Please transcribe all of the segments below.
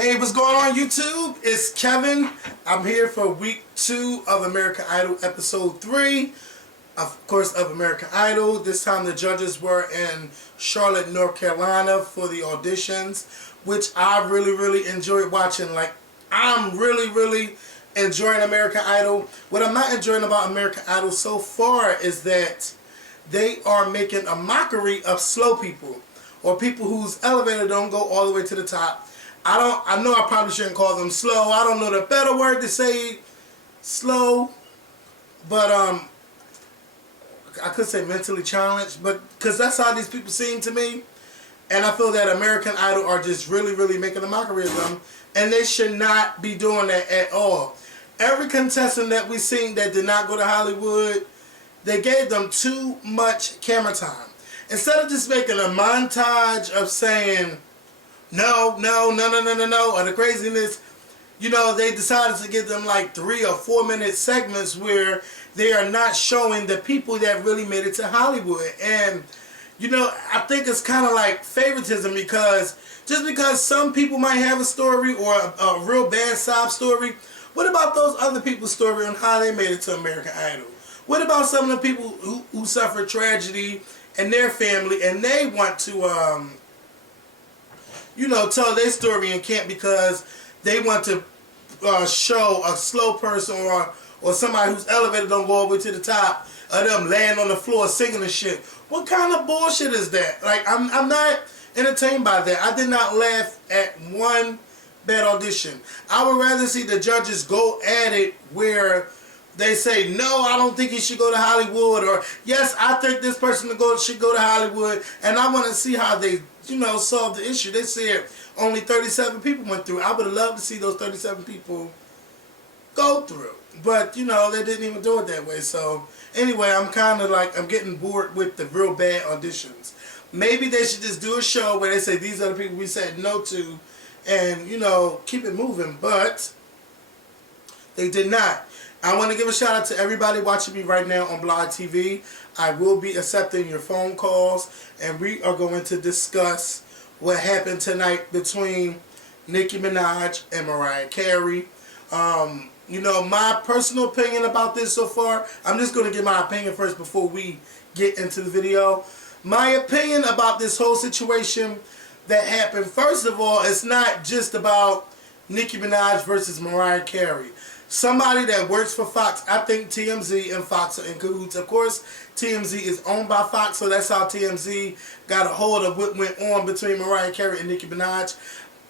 Hey, what's going on YouTube? It's Kevin. I'm here for week 2 of American Idol episode 3. Of course, of American Idol. This time the judges were in Charlotte, North Carolina for the auditions, which I really enjoyed watching. Like, I'm really enjoying American Idol. What I'm not enjoying about American Idol so far is that they are making a mockery of slow people, or people whose elevator don't go all the way to the top. I know I probably shouldn't call them slow. I don't know the better word to say slow, but I could say mentally challenged, but because that's how these people seem to me. And I feel that American Idol are just really making a mockery of them, and they should not be doing that at all. Every contestant that we seen that did not go to Hollywood, they gave them too much camera time. Instead of just making a montage of saying no, or the craziness, you know, they decided to give them like 3 or 4 minute segments where they are not showing the people that really made it to Hollywood. And, you know, I think it's kind of like favoritism, because just because some people might have a story or a real bad sob story, what about those other people's story on how they made it to American Idol? What about some of the people who suffered tragedy in their family and they want to, you know, tell their story and can't because they want to show a slow person or somebody whose elevator don't go all the way to the top of them laying on the floor singing and shit? What kind of bullshit is that? Like, I'm not entertained by that. I did not laugh at one bad audition. I would rather see the judges go at it where they say, no, I don't think he should go to Hollywood, or yes, I think this person should go to Hollywood, and I want to see how they, you know, solve the issue. They said only 37 people went through. I would have loved to see those 37 people go through, but you know, they didn't even do it that way. So anyway, I'm kind of like, I'm getting bored with the real bad auditions. Maybe they should just do a show where they say these are the people we said no to, and you know, keep it moving, but they did not. I want to give a shout out to everybody watching me right now on Blog TV. I will be accepting your phone calls, and we are going to discuss what happened tonight between Nicki Minaj and Mariah Carey. You know, my personal opinion about this so far, I'm just going to give my opinion first before we get into the video. My opinion about this whole situation that happened, first of all, it's not just about Nicki Minaj versus Mariah Carey. Somebody that works for Fox, I think TMZ and Fox are in cahoots. Of course, TMZ is owned by Fox, so that's how TMZ got a hold of what went on between Mariah Carey and Nicki Minaj.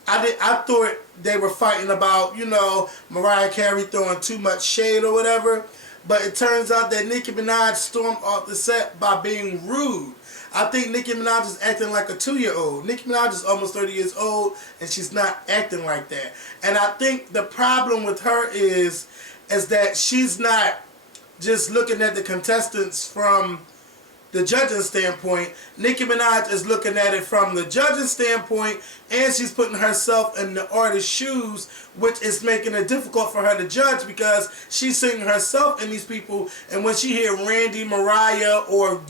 I thought they were fighting about, you know, Mariah Carey throwing too much shade or whatever, but it turns out that Nicki Minaj stormed off the set by being rude. I think Nicki Minaj is acting like a 2-year-old. Nicki Minaj is almost 30 years old, and she's not acting like that. And I think the problem with her is that she's not just looking at the contestants from the judging standpoint. Nicki Minaj is looking at it from the judging standpoint, and she's putting herself in the artist's shoes, which is making it difficult for her to judge, because she's seeing herself in these people. And when she hear Randy, Mariah, or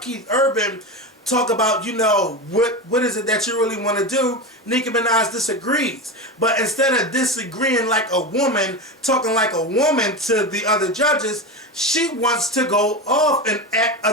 Keith Urban talk about, you know, what is it that you really want to do, Nicki Minaj disagrees. But instead of disagreeing like a woman, talking like a woman to the other judges, she wants to go off and act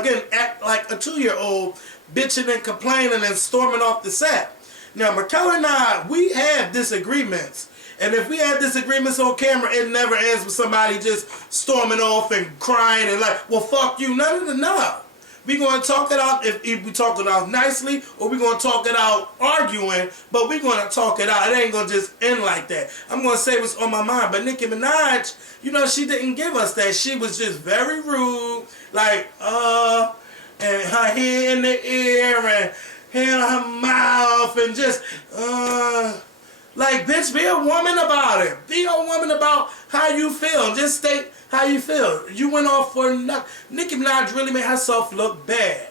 like a 2-year-old, bitching and complaining and storming off the set. Now, McKellar and I, we have disagreements. And if we had disagreements on camera, it never ends with somebody just storming off and crying and like, well, fuck you. No. We're going to talk it out, if we talk it out nicely, or we're going to talk it out arguing, but we're going to talk it out. It ain't going to just end like that. I'm going to say what's on my mind. But Nicki Minaj, you know, she didn't give us that. She was just very rude, like, and her hand in the air and hand on her mouth and just, like, bitch, be a woman about it. Be a woman about how you feel. Just state how you feel. You went off for nothing. Nicki Minaj really made herself look bad.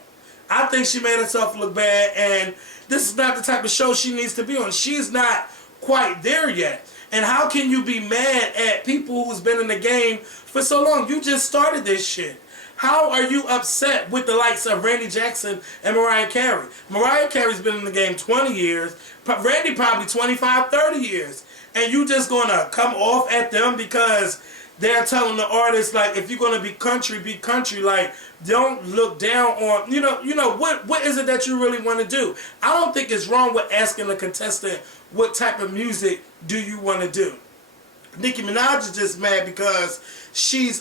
I think she made herself look bad, and this is not the type of show she needs to be on. She's not quite there yet. And how can you be mad at people who's been in the game for so long? You just started this shit. How are you upset with the likes of Randy Jackson and Mariah Carey? Mariah Carey's been in the game 20 years. Randy probably 25, 30 years. And you just going to come off at them because they're telling the artist, like, if you're going to be country, be country. Like, don't look down on, what is it that you really want to do? I don't think it's wrong with asking a contestant what type of music do you want to do. Nicki Minaj is just mad because she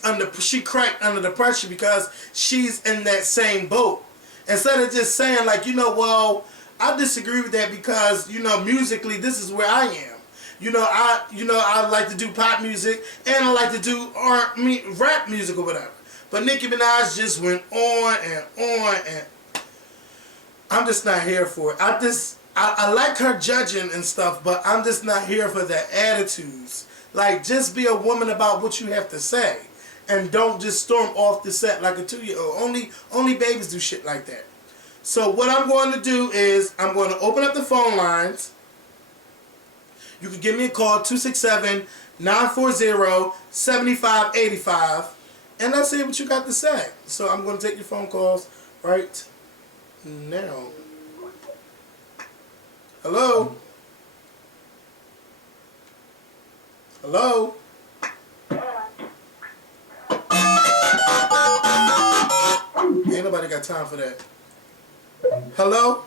cracked under the pressure because she's in that same boat. Instead of just saying, like, well, I disagree with that because, musically, this is where I am. I like to do pop music and I like to do rap music or whatever. But Nicki Minaj just went on and on, and I'm just not here for it. I like her judging and stuff, but I'm just not here for the attitudes. Like, just be a woman about what you have to say, and don't just storm off the set like a 2-year-old. Only babies do shit like that. So what I'm going to do is I'm going to open up the phone lines. You can give me a call, 267-940-7585, and let's see what you got to say. So I'm going to take your phone calls right now. Hello? Hello? Ain't nobody got time for that. Hello?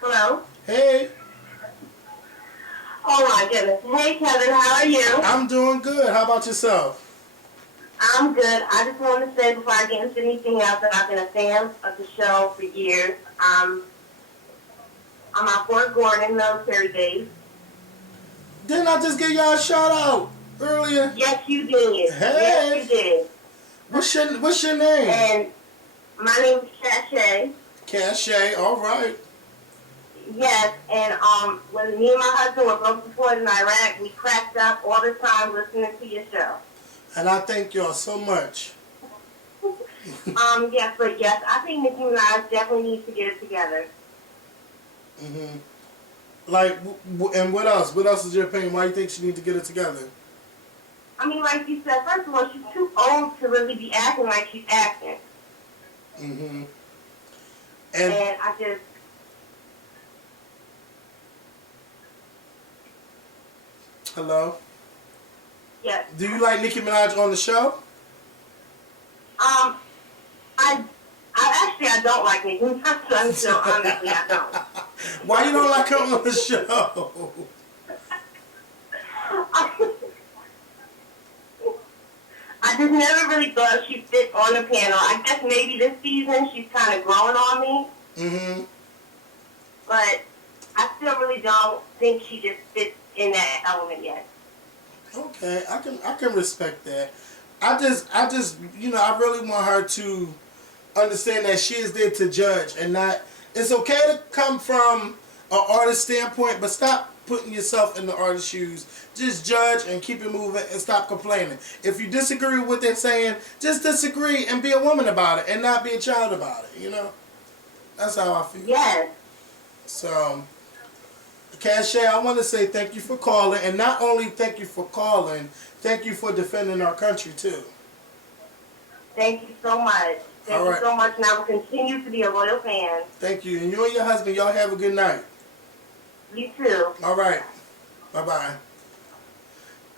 Hello? Hey. Oh my goodness. Hey Kevin, how are you? I'm doing good. How about yourself? I'm good. I just want to say before I get into anything else that I've been a fan of the show for years. I'm out Fort Gordon military base. Didn't I just give y'all a shout out earlier? Yes, you did. Hey. Yes, you did. What's your name? And my name is Cache. Cache, all right. Yes, and when me and my husband were both deployed in Iraq, we cracked up all the time listening to your show. And I thank y'all so much. Yes, but yes, I think Nicki Minaj definitely needs to get it together. Mm-hmm. Like, and what else? What else is your opinion? Why do you think she needs to get it together? I mean, like you said, first of all, she's too old to really be acting like she's acting. Mm-hmm. And I just... Hello? Yes. Do you like Nicki Minaj on the show? I don't like Nicki Minaj, so honestly, I don't. Why you don't like her on the show? I just never really thought she fit on the panel. I guess maybe this season she's kind of growing on me. Mm-hmm. But I still really don't think she just fits in that element yet. Okay, I can respect that. I just I really want her to understand that she is there to judge and not. It's okay to come from an artist standpoint, but stop putting yourself in the artist's shoes. Just judge and keep it moving and stop complaining. If you disagree with what they're saying, just disagree and be a woman about it and not be a child about it. That's how I feel. Yes. So, Cache, I want to say thank you for calling, and not only thank you for calling, thank you for defending our country too. Thank you so much. Thank you so much, and I will continue to be a loyal fan. Thank you. And you and your husband, y'all have a good night. You too. All right. Bye-bye.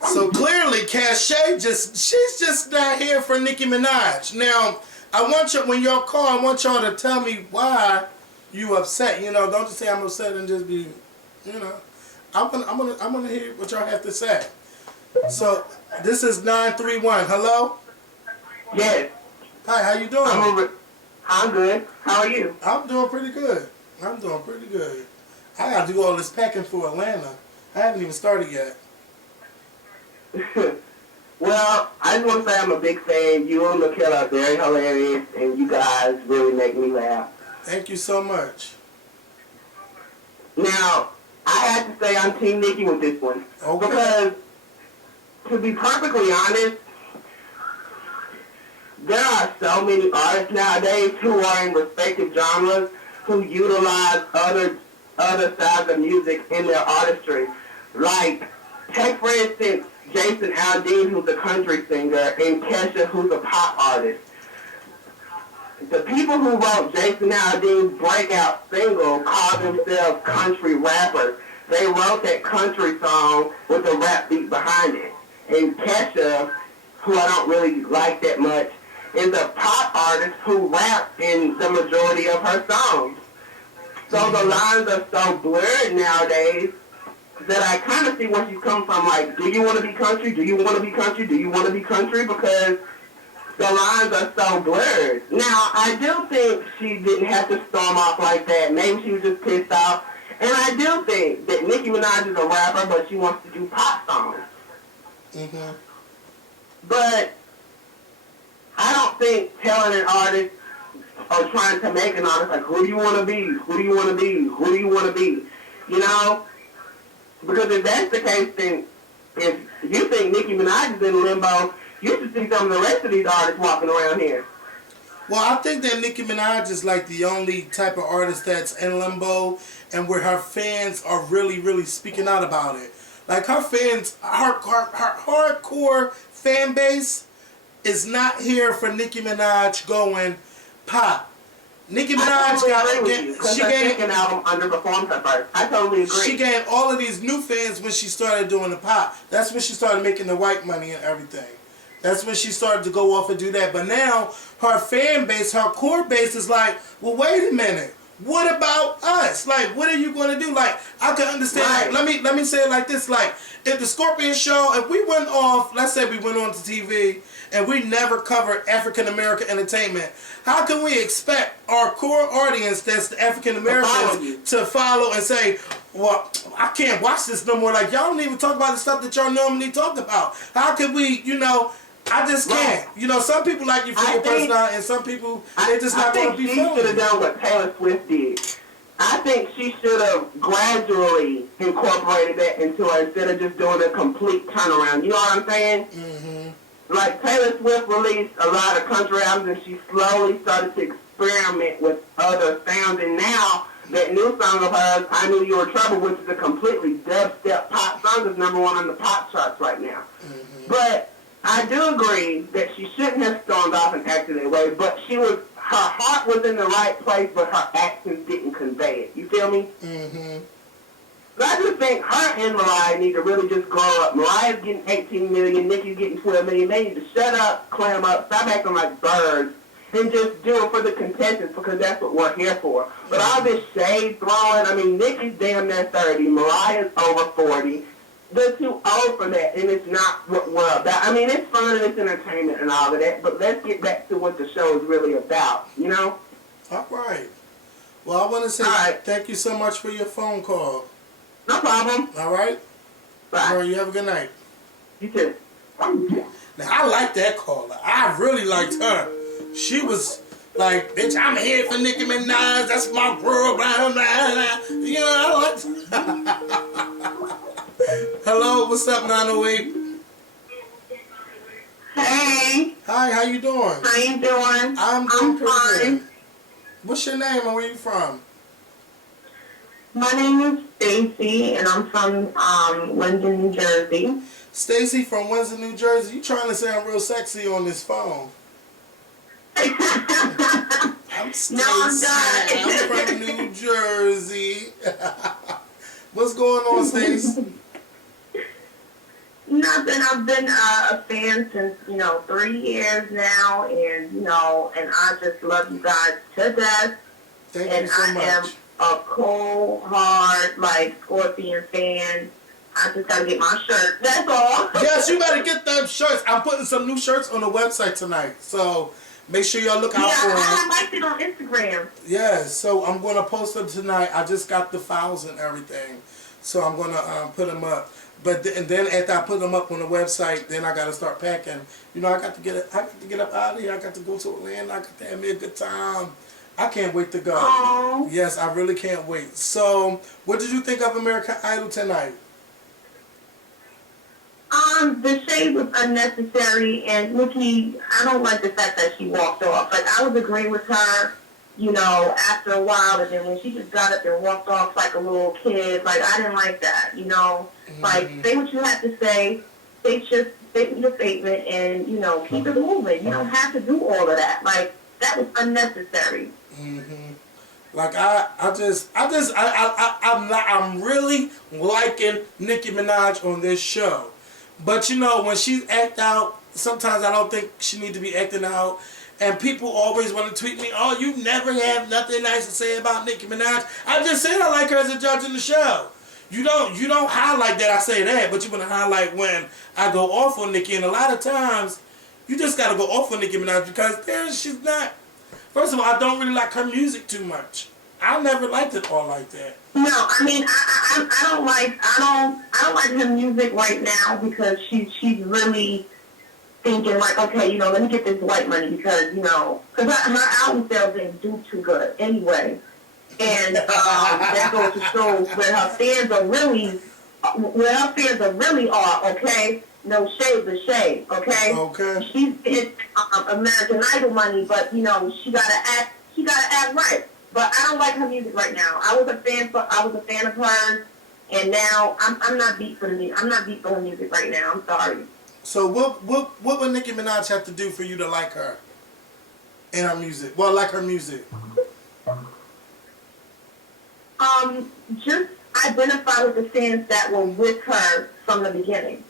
So clearly, Cache she's just not here for Nicki Minaj. Now, I want you, when y'all call, I want y'all to tell me why you upset. Don't just say I'm upset and just be, I'm gonna hear what y'all have to say. So this is 931. Hello? Yes. Hi, how you doing? I'm good. How are you? I'm doing pretty good. I gotta do all this packing for Atlanta. I haven't even started yet. Well, I just want to say I'm a big fan. You and Mikkel are very hilarious, and you guys really make me laugh. Thank you so much. Now, I have to say I'm Team Nicki with this one. Okay. Because, to be perfectly honest, there are so many artists nowadays who are in respective genres who utilize other styles of music in their artistry. Like, take for instance Jason Aldean, who's a country singer, and Kesha, who's a pop artist. The people who wrote Jason Aldean's breakout single call themselves country rappers. They wrote that country song with a rap beat behind it. And Kesha, who I don't really like that much, is a pop artist who raps in the majority of her songs. So the lines are so blurred nowadays that I kind of see where she's come from. Like, do you want to be country? Do you want to be country? Do you want to be country? Because the lines are so blurred. Now, I do think she didn't have to storm off like that. Maybe she was just pissed off. And I do think that Nicki Minaj is a rapper, but she wants to do pop songs. Mm-hmm. But I don't think telling an artist or trying to make an artist, like, who do you want to be? Who do you want to be? Who do you want to be? You know? Because if that's the case, then if you think Nicki Minaj is in limbo, you should see some of the rest of these artists walking around here. Well, I think that Nicki Minaj is like the only type of artist that's in limbo and where her fans are really, really speaking out about it. Like her fans, her hardcore fan base is not here for Nicki Minaj going pop. Nicki Minaj she second album underperformed her first. I totally agree. She gained all of these new fans when she started doing the pop. That's when she started making the white money and everything. That's when she started to go off and do that. But now her fan base, her core base is like, well, wait a minute. What about us? Like, what are you going to do? Like, I can understand. Right. Like, let me say it like this. Like, if the Scorpion show, if we went off, let's say we went on to TV and we never covered African American entertainment, how can we expect our core audience, that's the African Americans, to follow and say, well, I can't watch this no more. Like, y'all don't even talk about the stuff that y'all normally talk about. How can we, you know, I just can't. You know, some people like you for your personality, and some people, they just not going to be funny. I think she should have done what Taylor Swift did. I think she should have gradually incorporated that into her instead of just doing a complete turnaround. You know what I'm saying? Mm-hmm. Like, Taylor Swift released a lot of country albums, and she slowly started to experiment with other sounds. And now, that new song of hers, I Knew You Were Trouble, which is a completely dubstep pop song, is #1 on the pop charts right now. Mm-hmm. But I do agree that she shouldn't have stormed off and acted that way, but her heart was in the right place, but her actions didn't convey it. You feel me? Mm-hmm. So I just think her and Mariah need to really just grow up. Mariah's getting 18 million, Nicki's getting 12 million. They need to shut up, clam up, stop acting like birds, and just do it for the contestants, because that's what we're here for. But all this shade throwing, I mean, Nicki's damn near 30, Mariah's over 40. They're too old for that, and it's not what we're about. I mean, it's fun and it's entertainment and all of that, but let's get back to what the show is really about, you know? All right. Well, I want to say thank you so much for your phone call. No problem. All right? Bye. All right, you have a good night. You too. Now, I like that caller. I really liked her. She was like, bitch, I'm here for Nicki Minaj. That's my girl. Blah, blah, blah. You know, I liked Hello, what's up, 908? Hey. Hi, how you doing? How you doing? I'm fine. Good. What's your name and where you from? My name is Stacy, and I'm from Windsor, New Jersey. Stacy from Windsor, New Jersey. You trying to sound real sexy on this phone. I'm Stacy. No, I'm not. I'm from New Jersey. What's going on, Stacy? Nothing. I've been a fan since, 3 years now, and, and I just love you guys to death. Thank you so much. I am a cold, hard, Scorpion fan. I just gotta get my shirt. That's all. Yes, you better get them shirts. I'm putting some new shirts on the website tonight, so make sure y'all look out for them. I liked it on Instagram. Yes, so I'm going to post them tonight. I just got the files and everything, so I'm going to put them up. But and then after I put them up on the website, then I got to start packing. I got to get up out of here. I got to go to Atlanta. I got to have me a good time. I can't wait to go. Aww. Yes, I really can't wait. So, what did you think of American Idol tonight? The shade was unnecessary, and Nicki, I don't like the fact that she walked off. I was agreeing with her you know, after a while, and then when she just got up and walked off like a little kid, like, I didn't like that, you know? Like, say what you have to say, state your statement, and, you know, keep it moving. You don't have to do all of that. Like, that was unnecessary. Like I'm really liking Nicki Minaj on this show, but you know when she act out, sometimes I don't think she need to be acting out. And people always want to tweet me, oh, you never have nothing nice to say about Nicki Minaj. I just said I like her as a judge in the show. You don't highlight that I say that, but you want to highlight when I go off on Nicki. And a lot of times, you just got to go off on Nicki Minaj because she's not. First of all, I don't really like her music too much. I never liked it all like that. No, I mean, I don't like her music right now because she's really thinking like, okay, you know, let me get this white money because, you know, because her album sales didn't do too good anyway. And that goes to show where her fans really are, okay? No shade to shade, okay? Okay. She's getting American Idol money, but you know she gotta act right. But I don't like her music right now. I was a fan of hers, and now I'm not beat for her music right now. I'm sorry. So what would Nicki Minaj have to do for you to like her and her music? Well, like her music. Just identify with the fans that were with her from the beginning.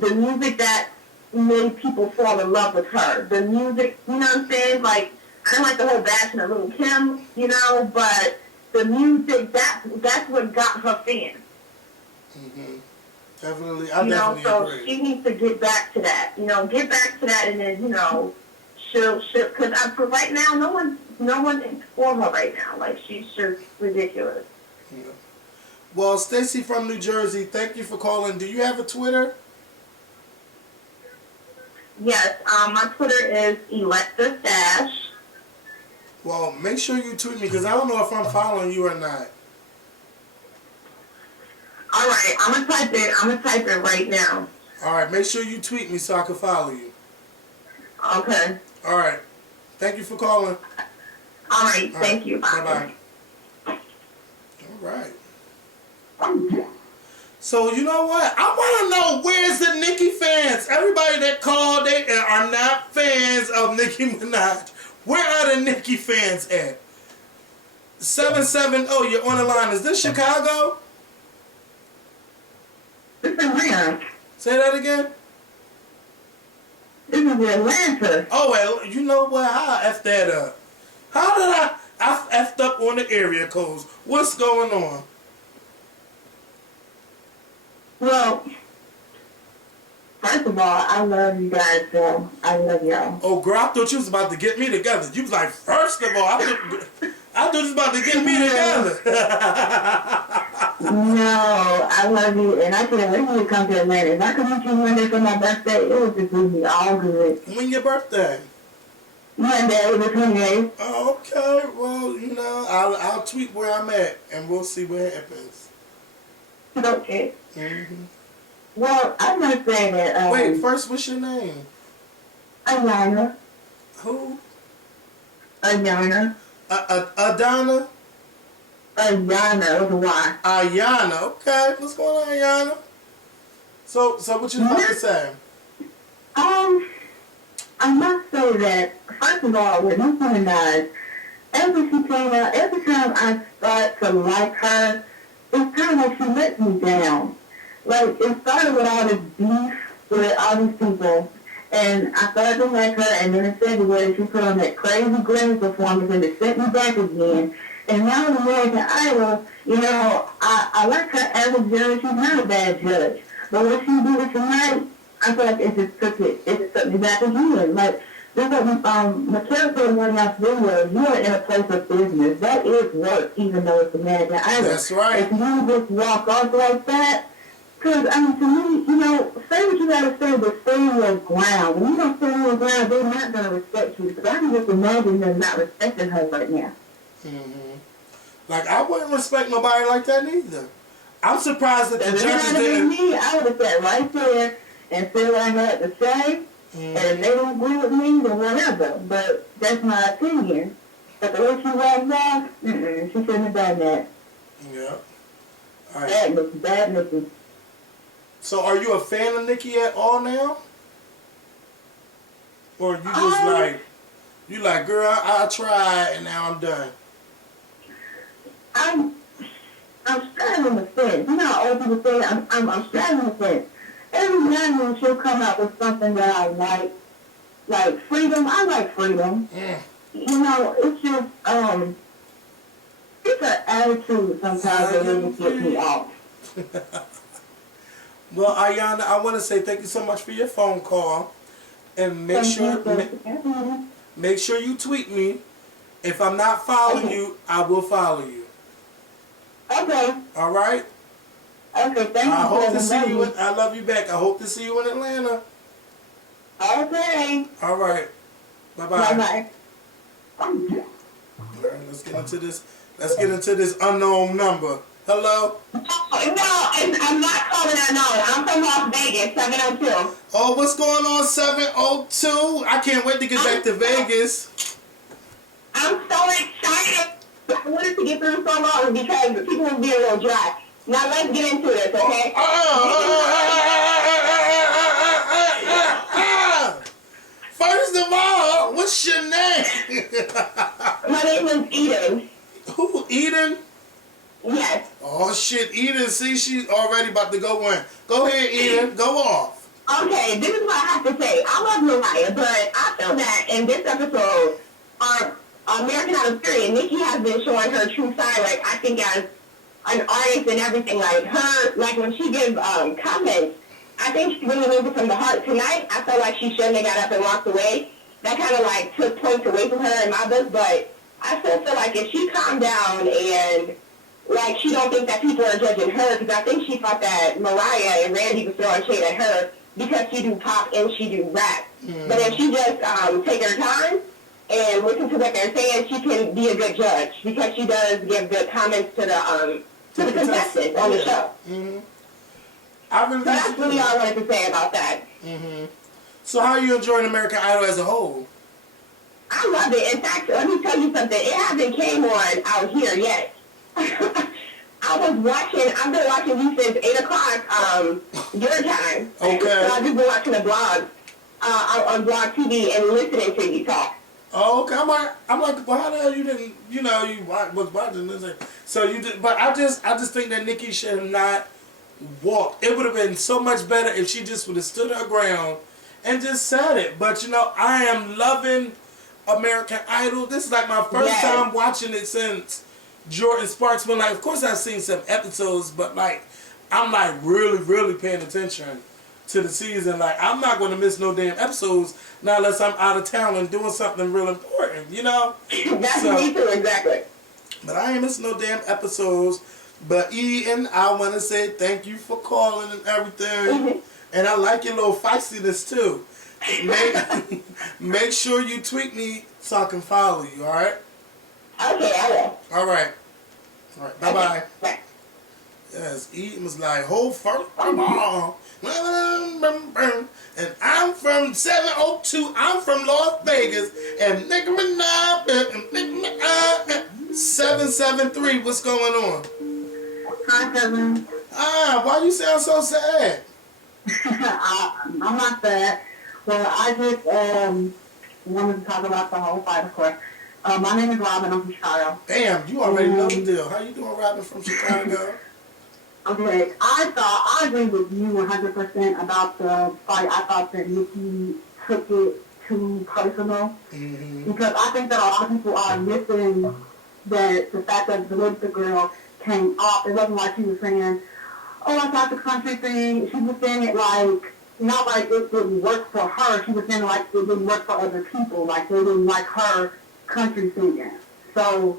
The music that made people fall in love with her. The music, you know what I'm saying? Like, I don't like the whole bashing of Little Kim, you know, but the music, that's what got her fans. Definitely, I definitely agree. So she needs to get back to that. You know, get back to that, and then, you know, she'll because for right now, no one is for her right now. Like, she's just ridiculous. Yeah. Well, Stacy from New Jersey, thank you for calling. Do you have a Twitter? Yes, my Twitter is Electa Stash. Well, make sure you tweet me because I don't know if I'm following you or not. All right, I'm gonna type it right now. All right, make sure you tweet me so I can follow you. Okay. All right. Thank you for calling. All right, thank you. Bye-bye. All right. So, you know what? I want to know where's the Nicki fans? Everybody that called, they are not fans of Nicki Minaj. Where are the Nicki fans at? 770, you're on the line. Is this Chicago? This is Atlanta. Say that again? This is Atlanta. Oh, well, you know what? I effed that up. How did I effed up on the area codes? What's going on? Well, first of all, I love you guys, so I love y'all. Oh, girl, I thought you was about to get me together. You was like, first of all, I thought you was about to get me together. No, I love you, and I can't wait for you to come to Atlanta. If I could meet you Monday for my birthday, it would just do me all good. When your birthday? Monday, the 28th. Okay, well, you know, I'll tweet where I'm at, and we'll see what happens. Okay. Well, I'm going to say that... Wait, first, what's your name? Ayana. Who? Ayana. Adana? Ayana, with a Y. Ayana, okay. What's going on, Ayana? So what you about to say? I must say that, first of all, with Nicki Minaj, ever she came out, every time I start to like her, it's kind of like she lets me down. Like, it started with all this beef with all these people, and I started to like her, and then in February, she put on that crazy Grammy performance, and it sent me back again. And now in American Idol, you know, I like her as a judge. She's not a bad judge. But what she did tonight, I feel like it just took me back again. Like, just like Mikhail said in one of my videos, you are in a place of business. That is work, even though it's American Idol. That's right. If you just walk off like that, because, I mean, to me, you know, say what you got to say, but stay your ground. When you don't stay your ground, they're not going to respect you. Because I can just imagine them not respecting her right now. Like, I wouldn't respect nobody like that neither. I'm surprised that the judges didn't... me, I would have sat right there and said what I had to say. And if they don't agree with me, then whatever. But that's my opinion. But the way she was now, she shouldn't have done that. Yeah. All right. Bad Nicki. So are you a fan of Nicki at all now? Or you just you like, girl, I tried and now I'm done? I'm straddling the fence. You know how old people say I'm straddling the fence. Every now and then she'll come out with something that I like freedom. I like freedom. Mm. You know, it's just it's an attitude sometimes that really gets me off. Well, Ayana, I want to say thank you so much for your phone call, and make sure you tweet me. If I'm not following you, I will follow you. Okay. All right. Okay. Thank you. I hope to see you. I love you back. I hope to see you in Atlanta. Okay. All right. Bye bye. Bye bye. All right, let's get into this. Let's get into this unknown number. Hello? No, I'm not calling unknown. I'm from Las Vegas, 702. Oh, what's going on, 702? I can't wait to get back to Vegas. I'm so excited. I wanted to get through so long because people will be a little dry. Now let's get into this, okay? First of all, what's your name? My name is Eden. Who, Eden? Yes. Oh shit, Eden, see, she's already about to go in. Go ahead, Eden, go off. Okay, this is what I have to say. I love Mariah, but I feel that in this episode, American Idol period, Nicki has been showing her true side, like, I think as an artist and everything, like, her, like, when she gives comments, I think she really moves it from the heart. Tonight, I felt like she shouldn't have got up and walked away. That kind of, like, took points away from her in my book, but I still feel like if she calmed down and, like, she don't think that people are judging her, because I think she thought that Mariah and Randy was throwing shade at her because she do pop and she do rap. Mm. But if she just take her time and listen to what they're saying, she can be a good judge because she does give good comments to the contestants on the show. Mm-hmm. So that's really all I wanted to say about that. Mm-hmm. So how are you enjoying American Idol as a whole? I love it. In fact, let me tell you something. It hasn't came on out here yet. I've been watching you since 8 o'clock your time. Okay. So I've just been watching the blogs on Blog TV and listening to you talk. Oh, okay. I'm like, well, how the hell you didn't, you was watching this. So you did, but I just think that Nicki should have not walked. It would have been so much better if she just would have stood her ground and just said it. But, I am loving American Idol. This is like my first time watching it since Jordan Sparks went. Like, of course I've seen some episodes, but like, I'm like really, really paying attention to the season. Like, I'm not going to miss no damn episodes, not unless I'm out of town and doing something real important, That's me too, exactly. But I ain't missing no damn episodes. But Ian, I want to say thank you for calling and everything. Mm-hmm. And I like your little feistiness too. Make sure you tweet me so I can follow you, alright? Okay, I will. Alright. Alright, bye-bye. Bye. Yes, Ian was like, hold first, come on. And I'm from 702, I'm from Las Vegas. And Nicki Minaj, 773, what's going on? Hi, Kevin. Why you sound so sad? I'm not sad. Well, I just wanted to talk about the whole fight, of course. My name is Robin. I'm from Chicago. Damn, you already know the deal. How you doing, Robin, from Chicago? Okay, I agree with you 100% about the fight. I thought that Nicki took it too personal. Mm-hmm. Because I think that a lot of people are missing that the fact that the little girl came off. It wasn't like she was saying, oh, I thought the country thing. She was saying it like, not like it didn't work for her. She was saying like it didn't work for other people. Like they didn't like her country singing. So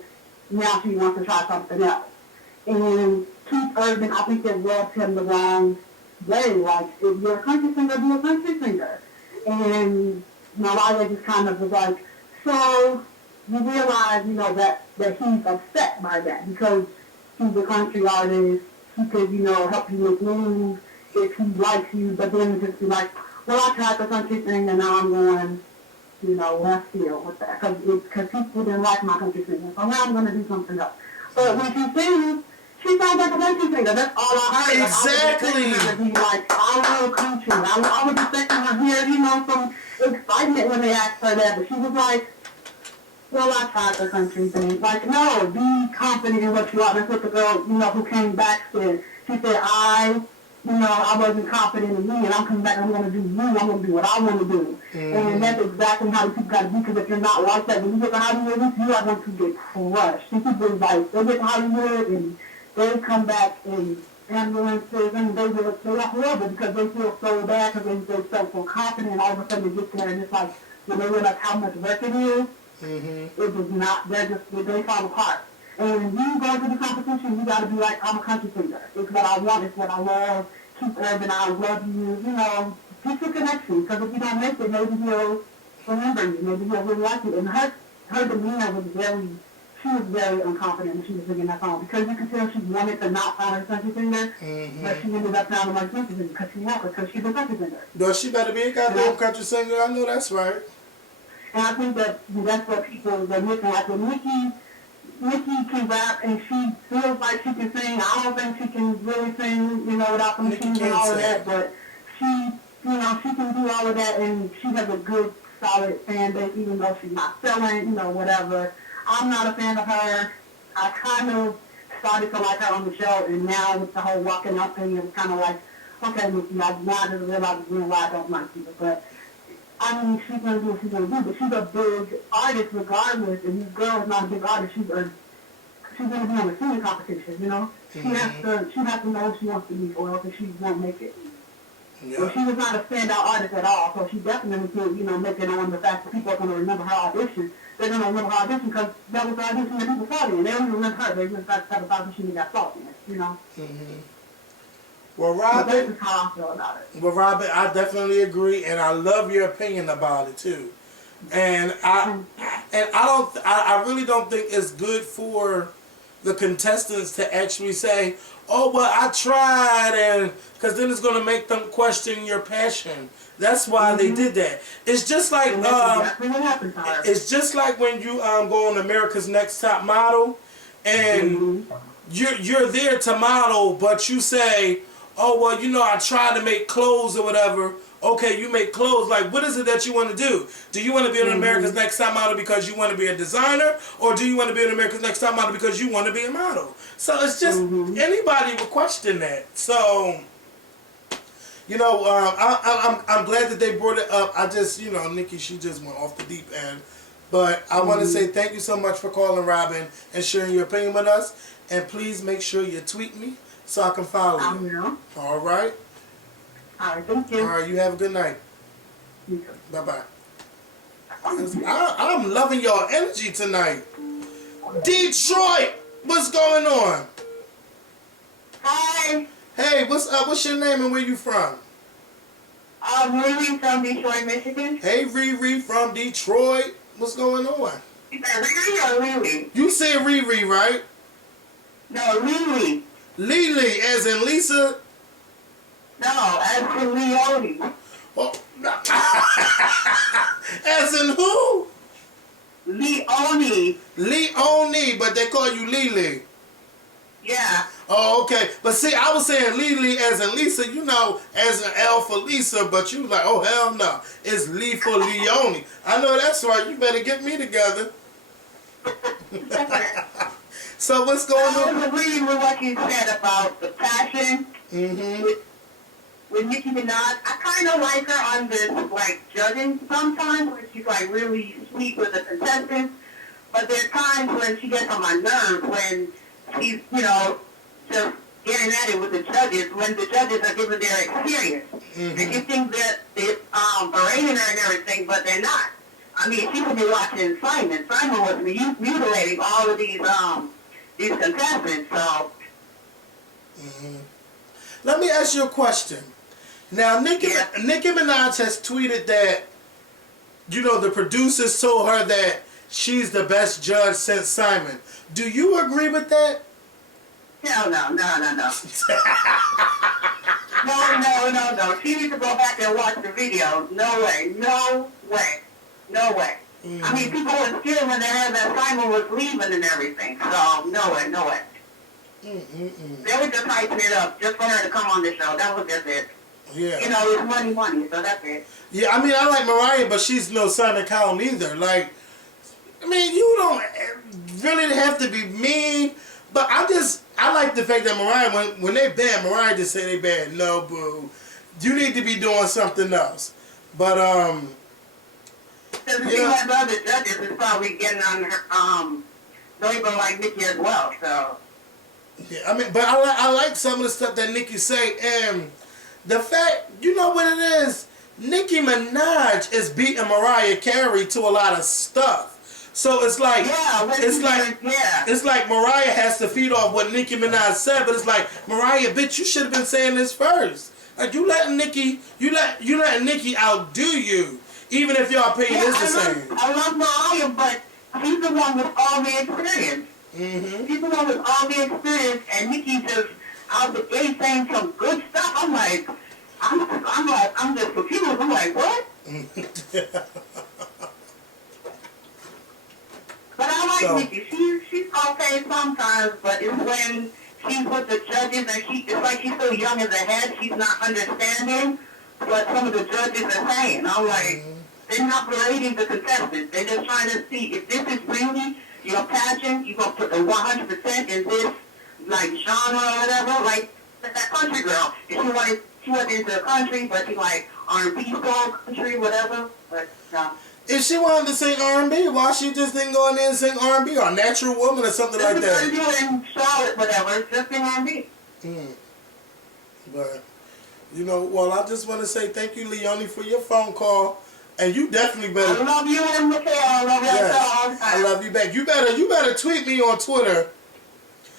now she wants to try something else. And Keith Urban, I think they rubbed him the wrong way. Like, if you're a country singer, be a country singer. And Mariah just kind of was like, so you realize, that he's upset by that because he's a country artist. He could, help you make moves if he likes you, but then just be like, well, I tried the country thing and now I'm going left field with that because people didn't like my country singer. So now I'm going to do something else. But when she sings, she sounds like a country singer. That's all I heard. Exactly. Like, I was expecting her to be like, I love country. I was expecting her to hear, some excitement when they asked her that. But she was like, well, I tried the country thing. Like, no, be confident in what you are. That's what the girl, who came back said. She said, I wasn't confident in me, and I'm coming back, I'm going to do me, I'm going to do what I want to do. Mm-hmm. And that's exactly how people got to be, because if you're not like that, when you get to Hollywood, you are going to get crushed. These people, like, they get to Hollywood, and they come back in ambulances, and they walk horrible, because they feel so bad, because they feel so confident, and all of a sudden they get there, and it's like, when they realize how much work it is, it does not, they fall apart. And when you go to the competition, you got to be like, I'm a country singer. It's what I want. It's what I love. Keep urban. I love you. Get your connection. Because if you don't make it, maybe he'll remember you. Maybe he'll really like you. And her demeanor was she was very unconfident when she was singing that song. Because you could tell she wanted to not sound like a country singer, but she ended up sounding like a country singer because she's a country singer. No, she better be a goddamn country singer. I know that's right. And I think that's what people are missing. Like with Nicki can rap and she feels like she can sing. I don't think she can really sing, without the machines and all of that. But she, she can do all of that, and she has a good, solid fan base, even though she's not selling, whatever. I'm not a fan of her. I kind of started to like her on the show, and now with the whole walking up thing, it was kind of like, okay, Nicki, I now just realize why I don't like you. But I mean, she's going to do what she's going to do, but she's a big artist regardless, and this girl is not a big artist. She's going to be on a singing competition, She has to know what she wants to be, or else she won't make it. Yeah. So she was not a standout artist at all, so she definitely could, make it on the fact that people are going to remember her audition. They're going to remember her audition because that was the audition that people saw in. They don't even remember her. They just got the audition that got saw in, Well, Robin, that's just how I feel about it. Well, Robin, I definitely agree, and I love your opinion about it too. And I really don't think it's good for the contestants to actually say, "Oh, well, I tried," and because then it's going to make them question your passion. That's why they did that. It's just like it's just like when you go on America's Next Top Model, and you're there to model, but you say, "Oh, well, I tried to make clothes or whatever." Okay, you make clothes. Like, what is it that you want to do? Do you want to be an America's Next Top Model because you want to be a designer? Or do you want to be an America's Next Top Model because you want to be a model? So it's just, anybody would question that. So, I'm glad that they brought it up. I just, Nicki, she just went off the deep end. But I want to say thank you so much for calling, Robin, and sharing your opinion with us. And please make sure you tweet me so I can follow you. I will. All right? All right, thank you. All right, you have a good night. You too. Bye-bye. I'm loving y'all energy tonight. Detroit, what's going on? Hi. Hey, what's up? What's your name and where you from? Riri from Detroit, Michigan. Hey, Riri from Detroit. What's going on? You said Riri or Lily? You said Riri, right? No, Lily. Lily, as in Lisa? No, as in Leone. Oh, as in who? Leone. Leone, but they call you Lily. Yeah. Oh, okay. But see, I was saying Lily as in Lisa, as an L for Lisa, but you was like, oh, hell no. It's Lee for Leone. I know that's right. You better get me together. So what's going on? I was agreeing with what you said about the passion with Nicki Minaj. I kind of like her on this, judging sometimes, where she's, really sweet with the contestants. But there are times when she gets on my nerves when she's, just getting at it with the judges, when the judges are giving their experience. And you think that they're berating her and everything, but they're not. I mean, she could be watching Simon. Simon was mutilating all of these contestants, so... Let me ask you a question. Now, Nicki Minaj has tweeted that, the producers told her that she's the best judge since Simon. Do you agree with that? Hell no. No. She needs to go back and watch the video. No way. No way. Mm. I mean, people were scared when they heard that Simon was leaving and everything. So, no way, no way. They were just hyping it up just for her to come on the show. That was just it. Yeah. You know, it's money, so that's it. Yeah, I mean, I like Mariah, but she's no Simon Cowell neither. Like, I mean, you don't really have to be mean, but I like the fact that Mariah, when they bad, Mariah just say they bad. No, boo. You need to be doing something else. But, Because the other judges is probably getting on her, don't even like Nicki as well, so. yeah, I mean, but I like some of the stuff that Nicki say, and the fact, you know what it is? Nicki Minaj is beating Mariah Carey to a lot of stuff. So it's like, it's like Mariah has to feed off what Nicki Minaj said, but it's like, Mariah, bitch, you should have been saying this first. Like, you letting Nicki outdo you, even if your opinion is the same. I love Mariah, but he's the one with all the experience. Mm-hmm. He's the one with all the experience, and Nicki just out the gate saying some good stuff. I'm like, I'm just confused. I'm like, what? But I like Nicki. She's okay sometimes, but it's when she's with the judges and it's like she's so young as a head, she's not understanding what some of the judges are saying. I'm like, they're not relating the contestants. They're just trying to see if this is really your passion, you're going to put the 100% in this, like, genre or whatever. Like, that country girl, if she went into the country, but she like R&B song, country, whatever. But, if she wanted to sing R&B, why she just didn't go in there and sing R&B or Natural Woman or something like that? This is in Charlotte, whatever, just sing R&B. But, you know, well, I just want to say thank you, Leonie, for your phone call. And you definitely better. I love you and Mikhail. I love you all the time. I love you back. You better tweet me on Twitter.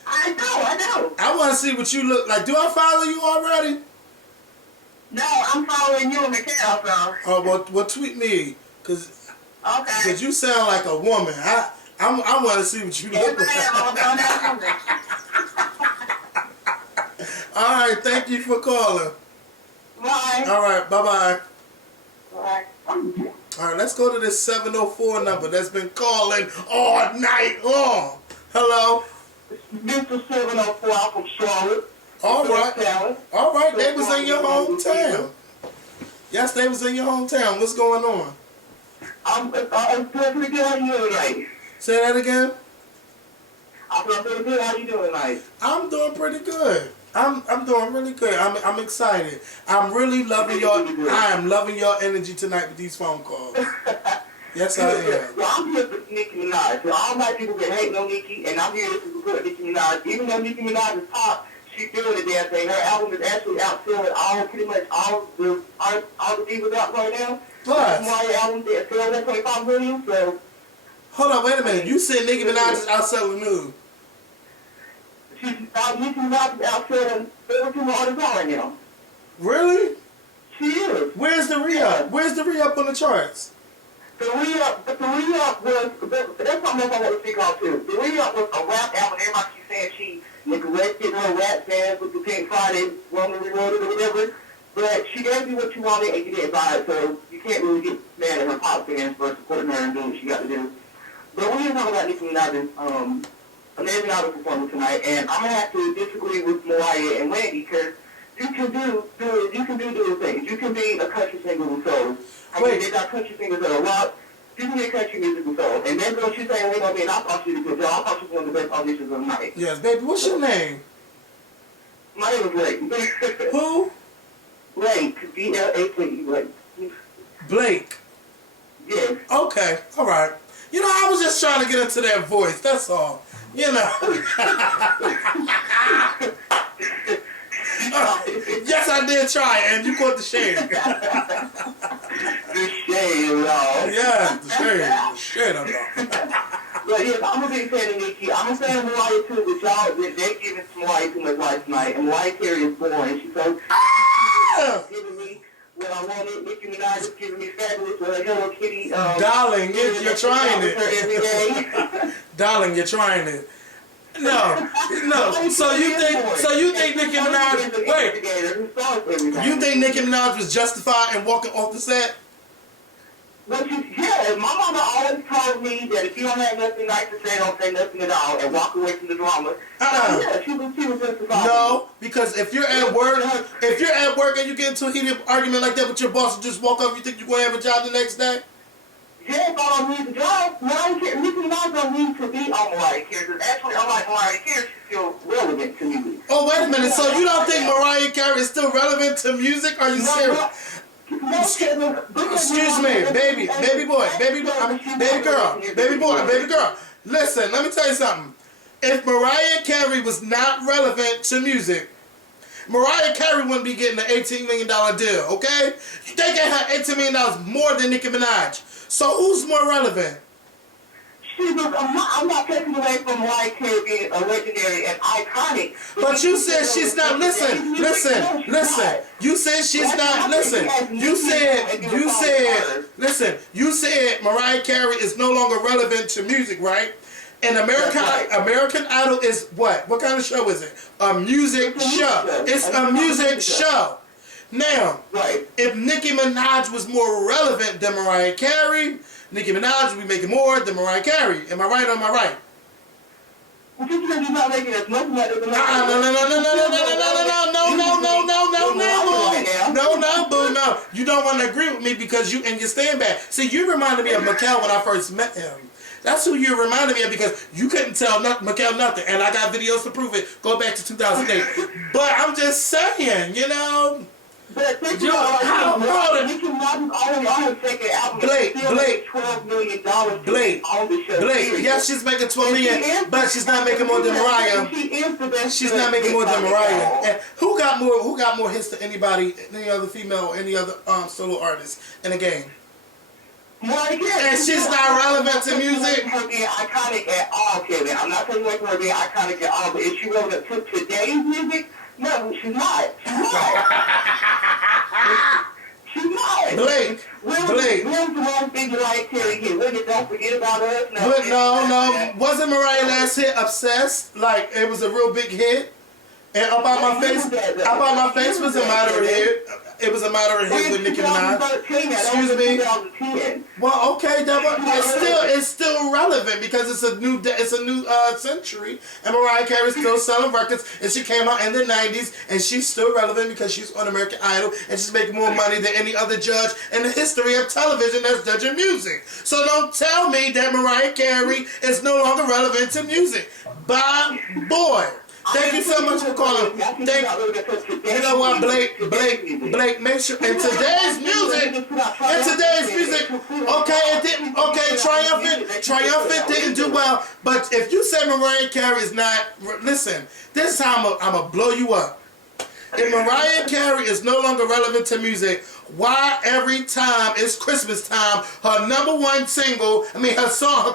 I know. I want to see what you look like. Do I follow you already? No, I'm following you and Mikhail, so. Oh, well, tweet me. Because you sound like a woman. I want to see what you look like. All right, thank you for calling. Bye. All right, bye-bye. Bye. All right, let's go to this 704 number that's been calling all night long. Hello? This is 704 out from Charlotte. All right, they was in your hometown. Yes, they was in your hometown. What's going on? I'm doing pretty good. How you doing tonight? Say that again? I'm doing pretty good. How you doing tonight? I'm doing pretty good. I'm doing really good. I'm excited. I'm really loving I am loving your energy tonight with these phone calls. Yes, I am. Well, I'm here for Nicki Minaj. So all my people been hating on Nicki, and I'm here to support Nicki Minaj. Even though Nicki Minaj is pop, she's doing the damn thing. Her album is actually outselling pretty much all the divas out right now. Plus, Mariah album did sell 1.5 million. So hold on, wait a minute. You said Nicki Minaj is outselling who? Nicki Minaj is outselling every single artist out right now. Really? She is. Where's the re-up? Where's the re-up on the charts? The re-up was, that's something I want to speak on too. The re-up was a rap album. Everybody keeps saying she neglected her rap fans with the Pink Friday Woman Reloaded or whatever. But she gave you what you wanted and you didn't buy it, so you can't really get mad at her pop fans for supporting her and doing what she got to do. But we're talking about Nicki Minaj's amazing album performance tonight, and I'm going to have to disagree with Mariah and Wendy because you can do things. You can be a country singer with soul. I mean, they got country singers that are rock. You can get country music with soul. And then girl, she's saying, we're going to be an option because I thought she was one of the best auditions of the night. Yes, baby. What's your name? My name is Blake. Who? Blake. B-L-A-K-E. Blake. Blake. Yes. Okay. All right. You know, I was just trying to get into that voice. That's all. You know. Yes, I did try, and you caught the shade. The shade, Lord. Yeah, the shade. The shade of it. But yes, I'm a big fan of Nicki. I'm a fan of Mariah too, but y'all, they're giving Mariah too much life tonight. And Mariah Carey is boring. She's so giving me what I wanted. Nicki Minaj is giving me fabulous Hello Kitty. Darling, you're trying it. Every day. Darling, you're trying it. No. So you think Nicki Minaj? Wait. You think Nicki Minaj was justified in walking off the set? Yeah, my mama always told me that if you don't have nothing nice to say, don't say nothing at all, and walk away from the drama. So, yeah, she was justified. No, because if you're at work, and you get into a heated argument like that with your boss and just walk up, you think you're going to have a job the next day? Yeah, if I don't need the job, Nicki Minaj don't need to be on Mariah Carey, because actually, unlike Mariah Carey, she's still relevant to music. Oh, wait a minute. So you don't think Mariah Carey is still relevant to music? Are you serious? Excuse me, baby girl. Listen, let me tell you something. If Mariah Carey was not relevant to music, Mariah Carey wouldn't be getting an $18 million deal, okay? They gave her $18 million more than Nicki Minaj. So who's more relevant? I'm not taking away from Mariah Carey being a legendary and iconic. But you said she's not. Listen. You said she's not. Listen. You said Mariah Carey is no longer relevant to music, right? And American Idol is what? What kind of show is it? A music show. It's a music show. Now, if Nicki Minaj was more relevant than Mariah Carey, Nicki Minaj would be making more than Mariah Carey. Am I right or am I right? No. You don't want to agree with me because you stand back. See, you reminded me of Mikkel when I first met him. That's who you reminded me of because you couldn't tell Mikkel nothing. And I got videos to prove it. Go back to 2008. But I'm just saying, you know. But think about it. Nicki Minaj is already on her second album. Blake, $12 million on the show. Blake, yes, she's making $12 million, but she's not making more than Mariah. She's not making more than Mariah. And who got more hits than anybody, any other female or any other solo artist in the game? Mariah Carey. And she's not relevant to music. Her being iconic at all, Kevin. I'm not saying her being iconic at all, but is she relevant to today's music? No, she's not. She's not. Blake. When's the last thing Mariah Carey hit? Don't forget about us. No. Wasn't Mariah last hit Obsessed? Like, it was a real big hit? And Up Out My Face was a moderate hit. It was a moderate hit with Nicki Minaj. Excuse me. Well, okay, it's still relevant because it's a new century, and Mariah Carey's still selling records, and she came out in the '90s, and she's still relevant because she's on American Idol, and she's making more money than any other judge in the history of television that's judging music. So don't tell me that Mariah Carey is no longer relevant to music. Bye, boy. Thank you so much for calling. You know what, Blake, make sure in today's music, Triumphant didn't do well, but if you say Mariah Carey is not, listen, this is how I'm going to blow you up. If Mariah Carey is no longer relevant to music, why every time it's Christmas time, her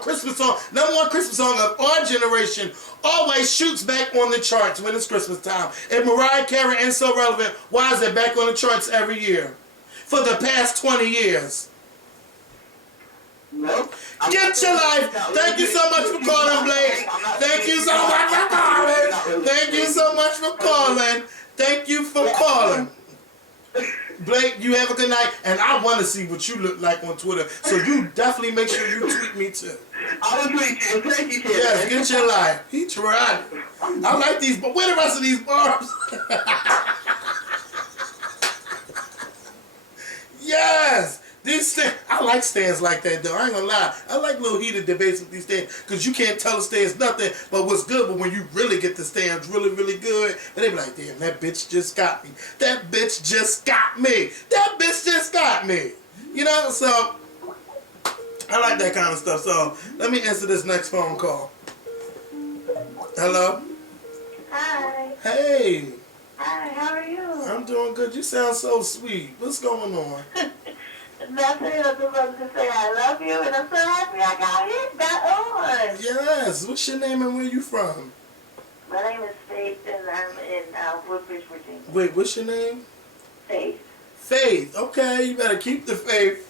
Christmas song, number one Christmas song of our generation, always shoots back on the charts when it's Christmas time? If Mariah Carey ain't so relevant, why is it back on the charts every year? For the past 20 years. Nope. Get your life. Thank you so much for calling, Blake. Thank you so much for calling. Thank you so much for calling. Thank you for calling. Blake, you have a good night, and I want to see what you look like on Twitter, so you definitely make sure you tweet me too. I will tweet you. Thank you, Kevin. Yes, get your life. He tried. I like these, but where the rest of these bars? Yes! These stands, I like stands like that though, I ain't gonna lie. I like little heated debates with these stands, because you can't tell the stands nothing but what's good, but when you really get the stands really, really good, and they be like, damn, that bitch just got me. That bitch just got me. That bitch just got me. You know, so, I like that kind of stuff. So, let me answer this next phone call. Hello? Hi. Hey. Hi, how are you? I'm doing good. You sound so sweet. What's going on? Nothing. I just wanted to say I love you, and I'm so happy I got on. Yes. What's your name and where you from? My name is Faith, and I'm in Woodbridge, Virginia. Wait, what's your name? Faith. Faith. Okay, you better keep the faith.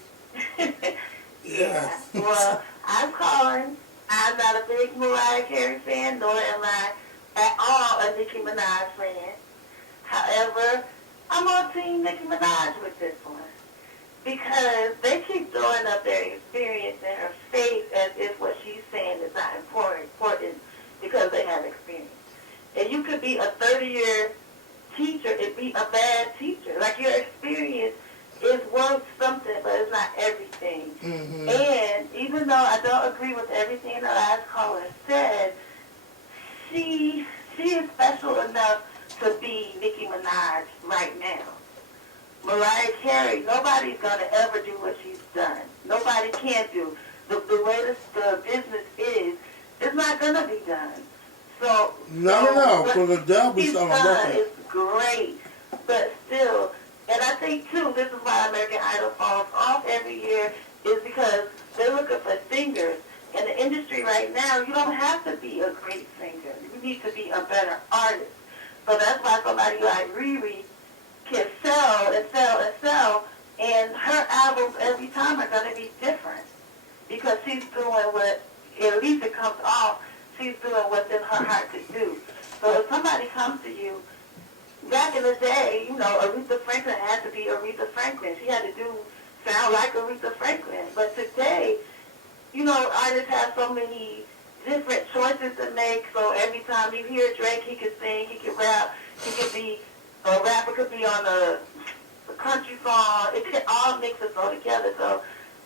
Yeah. Well, I'm calling. I'm not a big Mariah Carey fan, nor am I at all a Nicki Minaj fan. However, I'm on Team Nicki Minaj with this one. because they keep throwing up their experience in her face as if what she's saying is not important because they have experience. And you could be a 30-year teacher and be a bad teacher. Like, your experience is worth something, but it's not everything. Mm-hmm. And even though I don't agree with everything the last caller said, she is special enough to be Nicki Minaj right now. Mariah Carey, nobody's going to ever do what she's done. Nobody can do. The way the business is, it's not going to be done. So, No, because the she's done is great, but still, and I think too, this is why American Idol falls off every year, is because they're looking for singers. In the industry right now, you don't have to be a great singer. You need to be a better artist. So that's why somebody like Riri can sell and sell and sell, and her albums every time are going to be different because she's doing what, at least it comes off, she's doing what's in her heart to do. So if somebody comes to you, back in the day, you know, Aretha Franklin had to be Aretha Franklin. She had to sound like Aretha Franklin. But today, you know, artists have so many different choices to make. So every time you hear Drake, he can sing, he can rap, he could be, a rapper could be on a country song. It could all mix and go together. So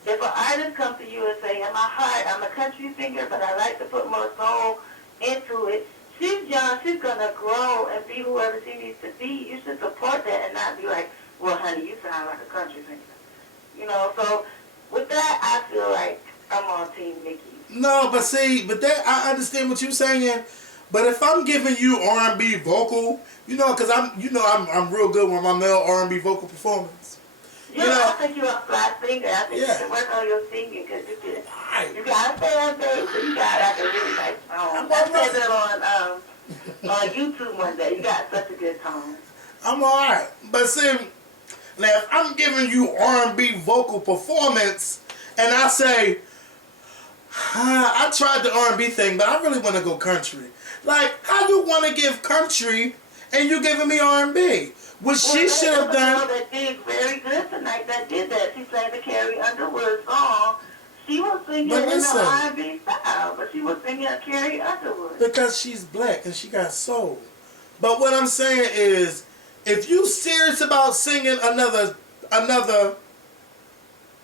if an artist comes to you and say, in my heart, I'm a country singer, but I like to put more soul into it, she's young, she's going to grow and be whoever she needs to be. You should support that and not be like, well, honey, you sound like a country singer. You know, so with that, I feel like I'm on Team Nicki. No, but see, that I understand what you're saying. But if I'm giving you R&B vocal, you know, because I'm real good with my male R&B vocal performance. Yeah, you know, I think you're a fly singer. I think you should work on your singing because you got a fan base. You got like a really nice tone. I said that on YouTube one day. You got such a good tone. I'm alright, but see, now if I'm giving you R&B vocal performance, and I say, I tried the R&B thing, but I really want to go country. Like, how you want to give country and you giving me R&B? What she should have done. That did very good tonight. That did that. She sang the Carrie Underwood song. She was singing in the R&B style, but she was singing a Carrie Underwood. Because she's black and she got soul. But what I'm saying is, if you serious about singing another,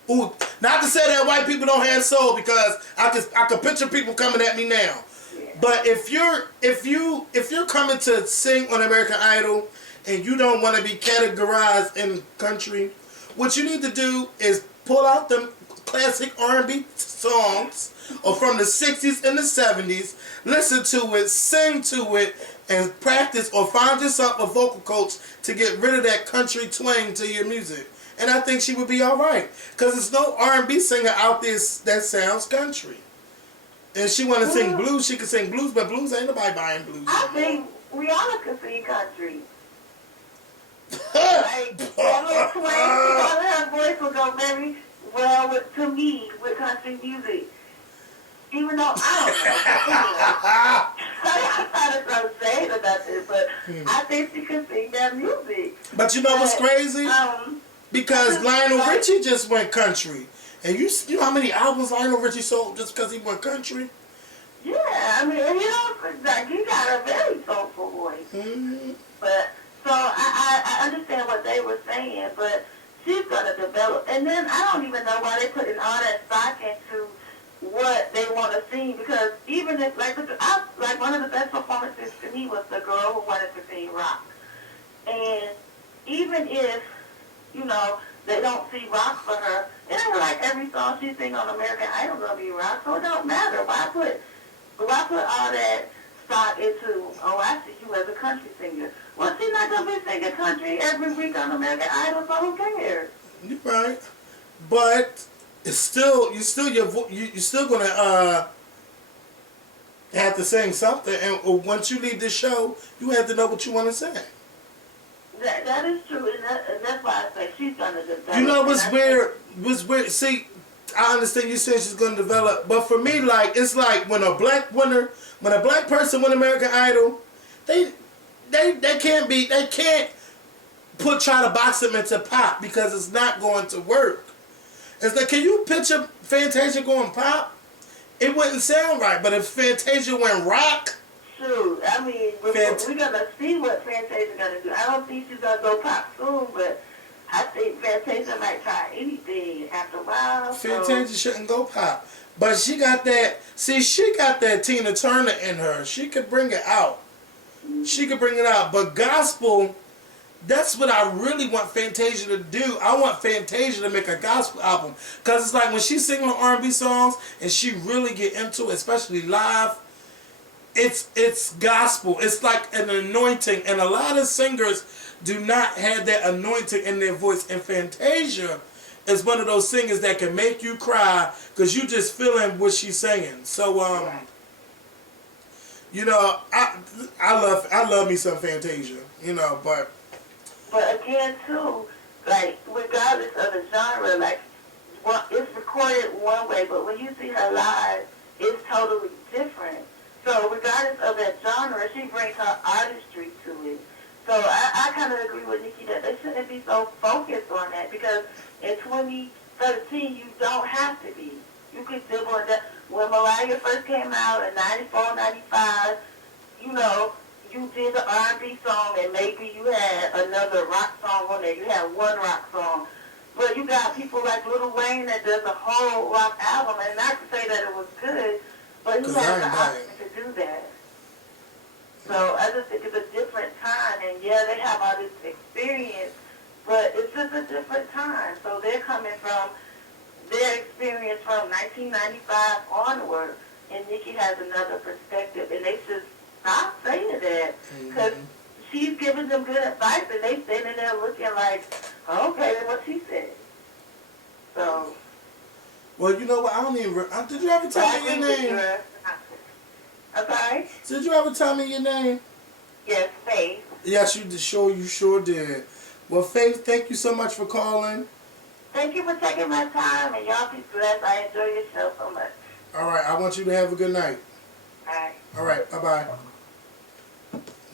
ooh, not to say that white people don't have soul, because I can picture people coming at me now. Yeah. But if you're coming to sing on American Idol and you don't want to be categorized in country, what you need to do is pull out them classic R&B songs or from the 60s and the 70s, listen to it, sing to it, and practice or find yourself a vocal coach to get rid of that country twang to your music. And I think she would be alright. Because there's no R&B singer out there that sounds country. And she want to sing blues, she can sing blues, but blues ain't nobody buying blues. I think Rihanna can sing country. Like, that little twang, her voice will go very well to me with country music. Even though I don't know. I'm not going to say it or nothing, but I think she can sing that music. But you know what's crazy? Because Lionel Richie just went country. And you know how many albums Lionel Richie sold just because he went country? Yeah, I mean, you know, like, he got a very soulful voice. Mm-hmm. But, so I understand what they were saying, but she's going to develop. And then I don't even know why they're putting all that stock into what they want to sing, because even if, like one of the best performances to me was the girl who wanted to sing rock. And even if, you know, they don't see rock for her, it ain't like every song she sing on American Idol gonna be rock, so it don't matter. Why put all that stock into, oh, I see you as a country singer? Well, she's not gonna be singing country every week on American Idol, so who cares? You're right, but it's still you're still gonna have to sing something, and once you leave the show, you have to know what you want to sing. That is true, and that's why I say she's gonna develop. You know what's weird? See, I understand you saying she's gonna develop, but for me, like, it's like when a black person win American Idol, they can't try to box them into pop because it's not going to work. It's like, can you picture Fantasia going pop? It wouldn't sound right. But if Fantasia went rock, shoot, I mean, we're gonna see what Fantasia's gonna do. I don't think she's gonna go pop soon, but I think Fantasia might try anything after a while. Fantasia shouldn't go pop. But she got that. See, she got that Tina Turner in her. She could bring it out. She could bring it out. But gospel, that's what I really want Fantasia to do. I want Fantasia to make a gospel album. Because it's like when she's singing R&B songs and she really get into it, especially live, it's gospel. It's like an anointing. And a lot of singers do not have that anointing in their voice. And Fantasia is one of those singers that can make you cry because you just feeling what she's saying. So, you know, I love me some Fantasia, you know, but again, too, like, regardless of the genre, like, it's recorded one way, but when you see her live, it's totally different. So regardless of that genre, she brings her artistry to it. So I kind of agree with Nicki that they shouldn't be so focused on that because in 2013, you don't have to be. You could dibble on that. When Mariah first came out in 94, 95, you know, you did the R&B song and maybe you had another rock song on there. You had one rock song. But you got people like Lil Wayne that does a whole rock album. And not to say that it was good, but he has the option to do that. So I just think it's a different time. And yeah, they have all this experience, but it's just a different time. So they're coming from their experience from 1995 onward. And Nicki has another perspective. And they should stop saying that. Because she's giving them good advice and they standing there looking like, okay, that's what she said. So. Well, you know what? I don't even. Did you ever tell me your name? I'm sorry? Did you ever tell me your name? Yes, Faith. Yes, you sure did. Well, Faith, thank you so much for calling. Thank you for taking my time, and y'all be blessed. I enjoy your show so much. All right, I want you to have a good night. All right. All right, bye-bye.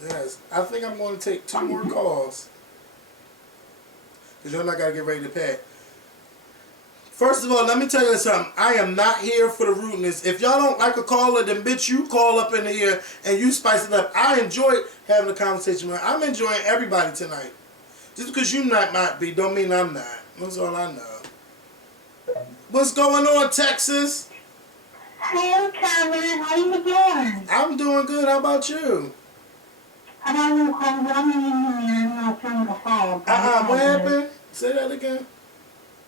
Yes, I think I'm going to take 2 more calls. Because y'all not got to get ready to pay. First of all, let me tell you something. I am not here for the rudeness. If y'all don't like a caller, then bitch, you call up in here and you spice it up. I enjoy having a conversation with her. I'm enjoying everybody tonight. Just because you might be, don't mean I'm not. That's all I know. What's going on, Texas? Hey, Cameron. How you doing? I'm doing good. How about you? I got a little call, but I'm in here. I'm not turning the phone. What happened? Say that again.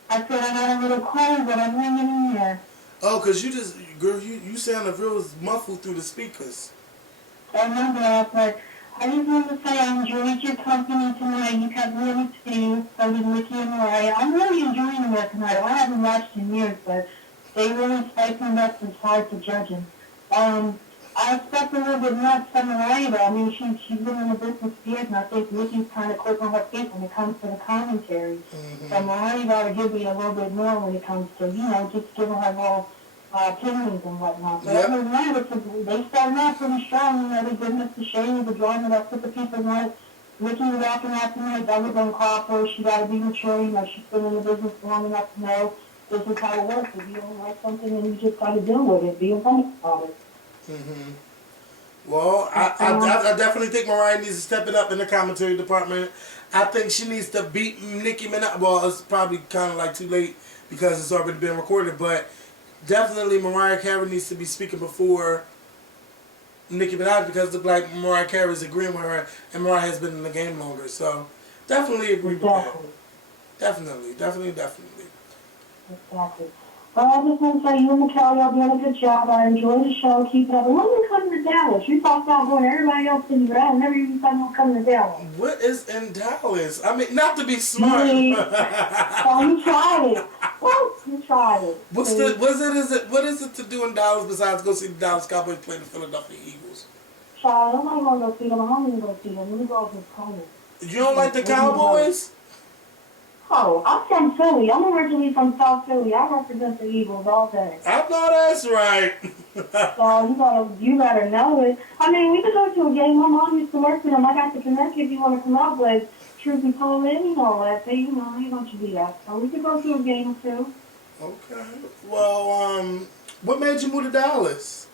I said I got a little cold, but I'm hanging in there. Oh, because you just, girl, you sound real muffled through the speakers. I remember that, but I just wanted to say I enjoyed your company tonight. You kept really too. So did Nicki and Mariah. I'm really enjoying them there tonight. I haven't watched in years, but they really spiced them up as far as the judging. I expect a little bit more from Mariah, though. I mean, she's been in the business for years, and I think Nicki's kind of quick on her feet when it comes to the commentary. So Mariah got to give me a little bit more when it comes to, you know, just giving her little opinions and whatnot. But other than that, they started out pretty strong. You know, they giving us the shade, the drawing that's what the people want. Nicki walking out tonight, that was going to call for her. She got to be mature. You know, she's been in the business long enough to know this is how it works. If you don't like something, then you just got to deal with it. Be honest about it. Well, I definitely think Mariah needs to step it up in the commentary department. I think she needs to beat Nicki Minaj. Well, it's probably kind of like too late because it's already been recorded, but definitely Mariah Carey needs to be speaking before Nicki Minaj because it looks like Mariah Carey is agreeing with her and Mariah has been in the game longer. So definitely agree with that. Definitely. Exactly. Well, I just want to say you and Kelly are doing a good job. I enjoy the show. Keep it up. And when are you coming to Dallas? You talked about going everybody else in your round. Never even thought about coming to Dallas. What is in Dallas? I mean, not to be smart. So you tried it. Well, you tried it. What is it to do in Dallas besides go see the Dallas Cowboys play the Philadelphia Eagles? Child, I'm not going to go see them. I'm not going to go see them. Let me go with his comment. You don't like the Cowboys? Oh, I'm from Philly. I'm originally from South Philly. I represent the Eagles all day. I know that's right. So you better know it. I mean, we could go to a game. My mom used to work with them. I got the connect if you want to come out, but truth be told, they know that. They want you to do that. So we could go to a game or two. Okay. Well, what made you move to Dallas?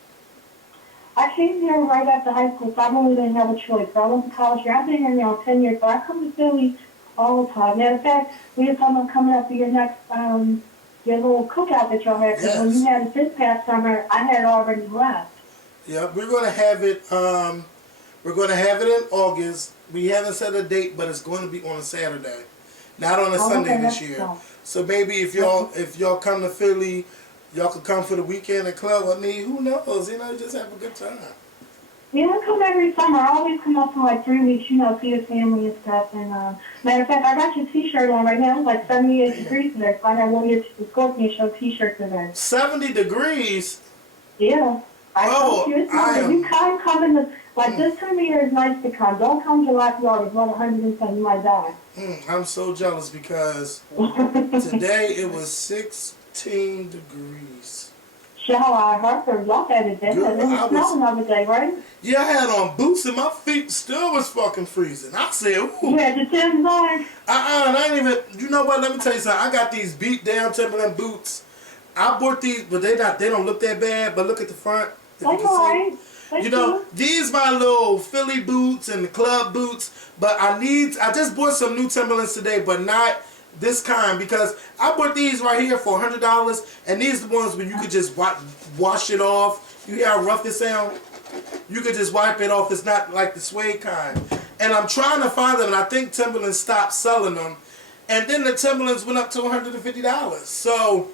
I came here right after high school, so I really didn't have a choice. So I went to college here. I've been here now 10 years, so I come to Philly all the time. Matter of fact, we were talking about coming up for your next, your little cookout that y'all had. Because when you had it this past summer, I had already left. Yeah, we're gonna have it. We're gonna have it in August. We haven't set a date, but it's going to be on a Saturday, not on a Sunday this year. Cool. So maybe if y'all come to Philly, y'all could come for the weekend and club with me. Who knows? Just have a good time. Yeah, I come every summer. I always come up for like 3 weeks, see the family and stuff. And matter of fact, I got your T-shirt on right now. It's like 78 degrees today, so I got one of your Scorpion Show T-shirts today. 70 degrees? Yeah. I told you, it's not you can't come in this time of year is nice to come. Don't come July to August, 110, you might die. I'm so jealous because today it was 16 degrees. Sure, I heard from y'all had it then. It was snowing the other day, right? Yeah, I had on boots and my feet still was fucking freezing. I said, ooh. You had your Tim's on? And I ain't even, you know what, let me tell you something. I got these beat down Timberland boots. I bought these, but they don't look that bad, but look at the front. That's alright. These my little Philly boots and the club boots, but I just bought some new Timberlands today, but not this kind, because I bought these right here for $100, and these are the ones where you could just wash it off. You hear how rough it sound? You could just wipe it off. It's not like the suede kind. And I'm trying to find them, and I think Timberland stopped selling them, and then the Timberlands went up to $150. So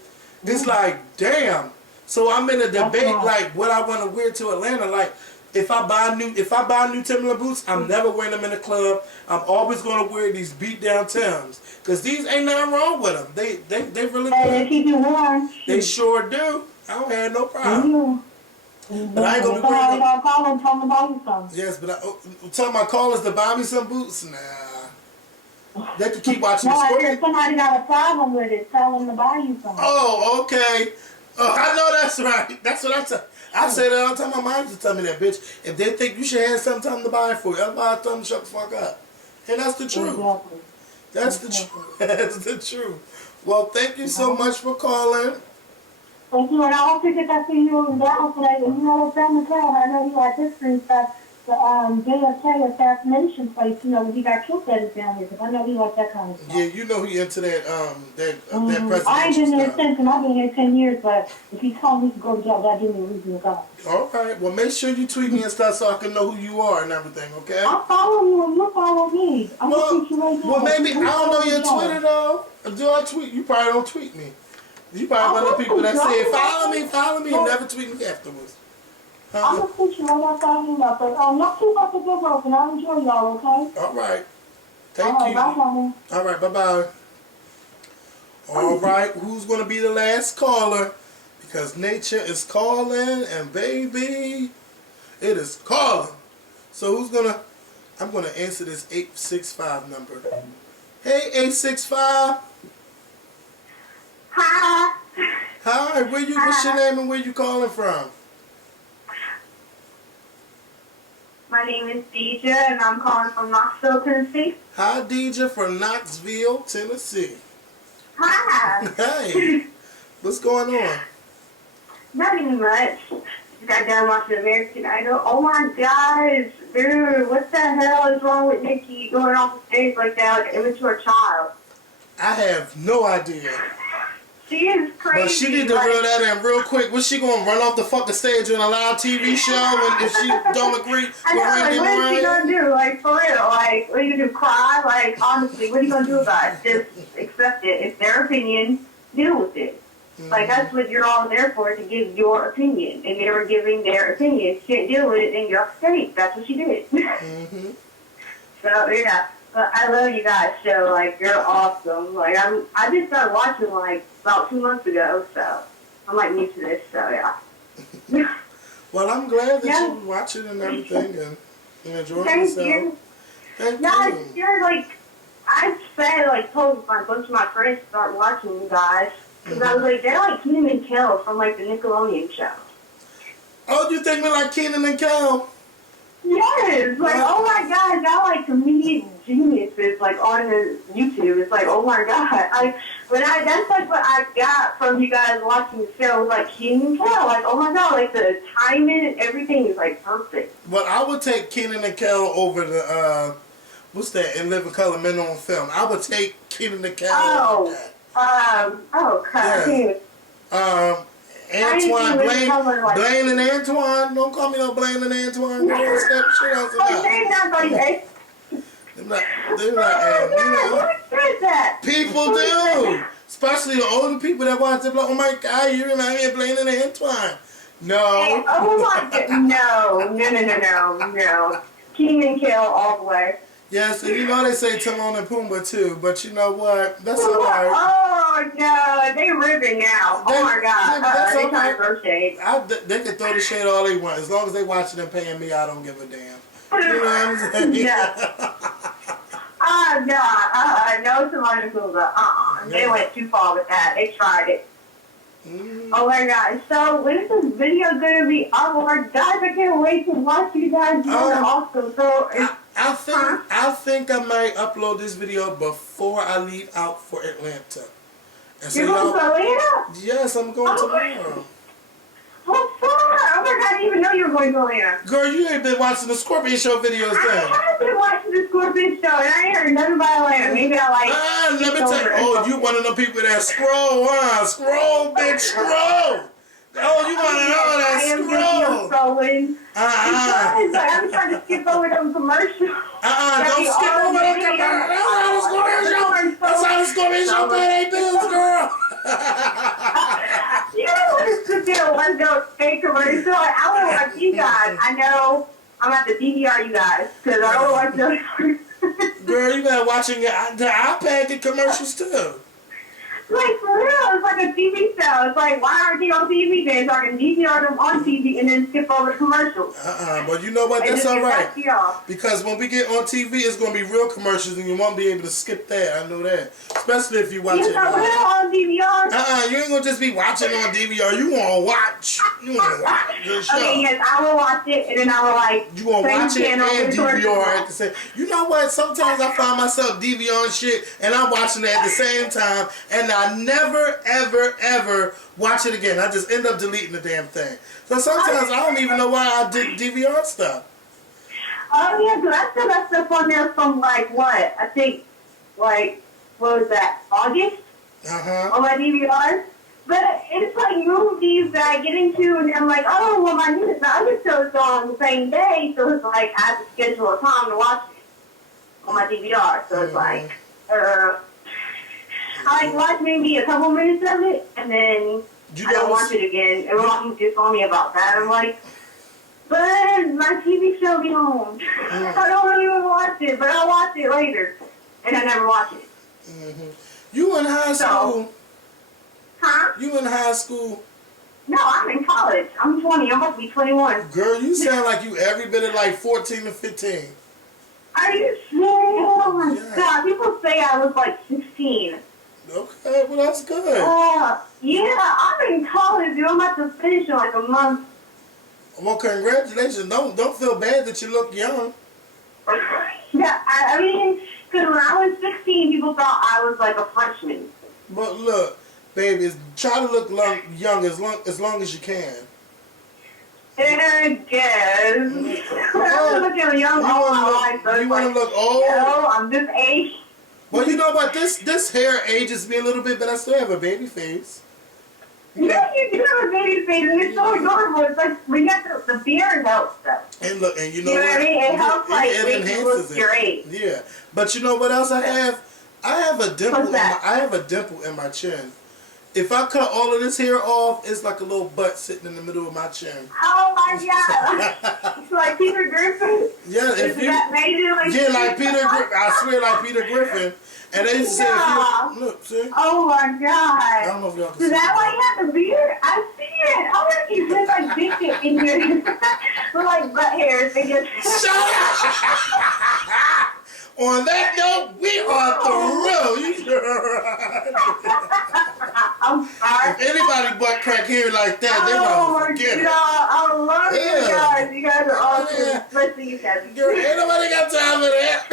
it's like, damn. So I'm in a debate, like, what I want to wear to Atlanta. Like, if I buy new Timberland boots, I'm never wearing them in the club. I'm always going to wear these beat down Timbs, because these ain't nothing wrong with them. They really good. They keep you warm. They sure do. I don't have no problem. But I ain't gonna be wearing them. I'll call and tell them to buy you some. Yes, but tell my callers to buy me some boots. Nah. They can keep watching the sport. If somebody got a problem with it, tell them to buy you some. Oh, okay. I know that's right. That's what I say. I say that all the time. My mom used to tell me that, bitch. If they think you should have something to buy for you, otherwise tell them to shut the fuck up. And that's the truth. Exactly. That's the truth. That's the truth. Well, thank you so much for calling. Thank you, and I hope to get that to you in Dallas today. And you know what's down the town? I know you like history and stuff. The JFK assassination place, he got killed at down here, because I know he like that kind of stuff. Yeah, he into that presidential I ain't been there stuff. since, and I've been here 10 years, but if he told me to go to jail, that give me a reason to go. All right. Well, make sure you tweet me and stuff so I can know who you are and everything, okay? I'll follow you and you follow me. I'm going to tweet you right now. Well, maybe, I don't know your Twitter, though. Do I tweet? You probably don't tweet me. You probably one of the people that say, follow me, and never tweet me afterwards. I'm going to put you right outside you up, but y'all keep up the good work, and I enjoy y'all, okay? All right. Thank you. Bye, honey. All right, bye-bye. All right, who's going to be the last caller? Because nature is calling, and baby, it is calling. So who's going to, I'm going to answer this 865 number. Hey, 865. Hi. Hi, what's your name and where you calling from? My name is Deidre, and I'm calling from Knoxville, Tennessee. Hi, Deidre from Knoxville, Tennessee. Hi. Hey, what's going on? Nothing much. Just got done watching American Idol. Oh my gosh, dude, what the hell is wrong with Nicki going off the stage like that, like an immature child? I have no idea. She is crazy. But she need to reel that in real quick. Was she going to run off the fucking stage on a live TV show if she don't agree with I know, like, what is she going to do? Like, for real, like, what are you going to do, cry? Like, honestly, what are you going to do about it? Just accept it. It's their opinion. Deal with it. Mm-hmm. Like, that's what you're all there for, to give your opinion. And they were giving their opinion. She can't deal with it, then you're off stage. That's what she did. Mm-hmm. So, yeah. But I love you guys' show. Like, you're awesome. Like, I just started watching, like, about 2 months ago, so I'm, like, new to this, so, yeah. Well, I'm glad that you watch it and everything and enjoy yourself. Thank you. Thank Yeah, you. you're, like, I said, like, told a bunch of my friends to start watching you guys, because I was like, they're like Keenan and Kel from, like, the Nickelodeon show. Oh, you think we like Keenan and Kel? Yes! Like, oh my God, y'all like comedic geniuses. Like, like on the YouTube. It's like, oh my god, that's like what I got from you guys watching the show. Like Kenan and Kel, like oh my god, like the timing and everything is like perfect. But I would take Kenan and Kel over the what's that? In Living Color Men on Film. I would take Kenan and Kel over that. Oh crap. Yeah. Antoine, Blaine and Antoine. Don't call me no Blaine and Antoine. Girl, step shit out of that. They're like, Who that? People do. Especially the older people that watch it. Like, oh my God, you remind me of Blaine and Antoine. No. Hey, oh my God. No. Kenan and Kel all the way. Yes, and you know they say Timon and Pumbaa too, but you know what? That's all right. Oh no, they ribbing now. Oh my God, they trying to throw shade. They can throw the shade all they want. As long as they watching and paying me, I don't give a damn. You know what I'm saying? No Timon and Pumbaa. They went too far with that. They tried it. Oh my God. So when is this video going to be up? Oh my God, I can't wait to watch you guys. You guys are awesome. So I think I might upload this video before I leave out for Atlanta. And so you're going to Atlanta? Yes, I'm going tomorrow. Oh, far. Oh my God, I didn't even know you were going to Atlanta. Girl, you ain't been watching the Scorpion Show videos then. I have been watching the Scorpion Show, and I ain't heard nothing about Atlanta. Maybe I like... let me tell you. Oh, you one of them people that scroll, huh? Scroll, big scroll. Oh, you want to know that scroll. Scrolling. Because I'm trying to skip over them commercials. Don't skip over the commercials. That's how the Scorpion Show pay their bills, girl. You know, just get one go fake commercial. I want to watch you guys. I know I'm at the DVR you guys because I don't watch those. Girl, you better watching the iPad get commercials too. Like, for real, it's like a TV show. It's like, why aren't they on TV then? So I can DVR them on TV and then skip over the commercials. But you know what? That's all right. Because when we get on TV, it's going to be real commercials and you won't be able to skip that. I know that. Especially if you watch it. On DVR? You ain't going to just be watching on DVR. You want to watch. You want to watch the show. Okay, yes, I will watch it and then I will like... You want to watch it and DVR at the same... You know what? Sometimes I find myself DVRing shit and I'm watching it at the same time and I never, ever, ever watch it again. I just end up deleting the damn thing. So sometimes I don't even know why I did DVR stuff. Oh, yeah, because I still got stuff on there from, like, what? I think, like, what was that? August? On my DVR? But it's like movies that I get into, and I'm like, oh, well, my new other show's on the same day, so it's like I have to schedule a time to watch it on my DVR. So it's like, I like watch maybe a couple minutes of it, and then I don't watch it again. Everyone just told me about that. I'm like, but my TV show be home. I don't even watch it, but I'll watch it later. And I never watch it. You in high school? Huh? You in high school? No, I'm in college. I'm 20. I'm about to be 21. Girl, you sound like you every bit of like 14 or 15. Are you serious? Oh my God. People say I was like 16. Okay, well that's good. Yeah, I'm in college, dude. I'm about to finish in like a month. Well, congratulations. Don't feel bad that you look young. Yeah, I mean, because when I was 16, people thought I was like a freshman. But look, baby, try to look young as long as you can. I guess. I'm looking young all my life. You want to look old? No, I'm this age. Well, you know what? This hair ages me a little bit, but I still have a baby face. Yeah, you do have a baby face, and it's so adorable. It's like, we got the beard helps though. And look, and you know what I mean? It helps, like, it make you look your age. Yeah, but you know what else I have? I have a dimple. I have a dimple in my chin. If I cut all of this hair off, it's like a little butt sitting in the middle of my chin. Oh my God! It's like Peter Griffin. Yeah, like Peter Griffin. I swear, like Peter Griffin. And they say, look, see? Oh my God! I don't know if y'all can see. Is that why you have the beard? I see it. Oh, you just like dick it in your with like butt hairs. They just shut up. On that note, we are through. You sure? I'm sorry. If anybody butt crack hair like that, they might forget it. I love you guys. You guys are awesome. Especially you guys. Girl, ain't nobody got time for that.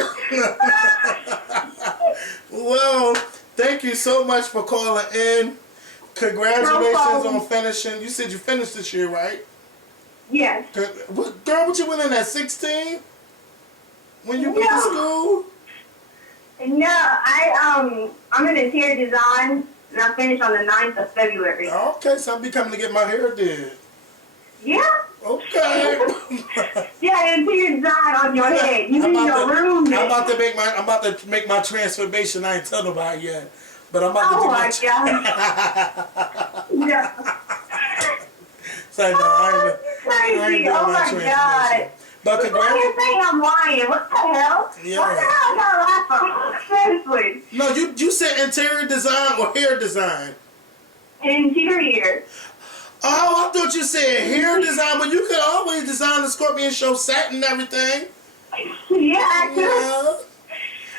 you so much for calling in. Congratulations on finishing. You said you finished this year, right? Yes. Girl, what you went in at 16? When you went to school? No, I'm in interior design, and I finished on the 9th of February. Okay, so I'll be coming to get my hair did. Yeah. Okay. Yeah, interior design on your head. You need your room. I'm about to make my transformation. I ain't tell nobody yet, but I'm about to do my. God. Yeah. So no, I ain't Crazy. doing Oh my my transformation. God. But Why you saying I'm lying? What the hell? Yeah. What the hell I gotta laugh for? Seriously. No, you said interior design or hair design. Interior. Oh, I thought you said hair design, but you could always design the Scorpion Show satin and everything. Yeah, I could. Yeah.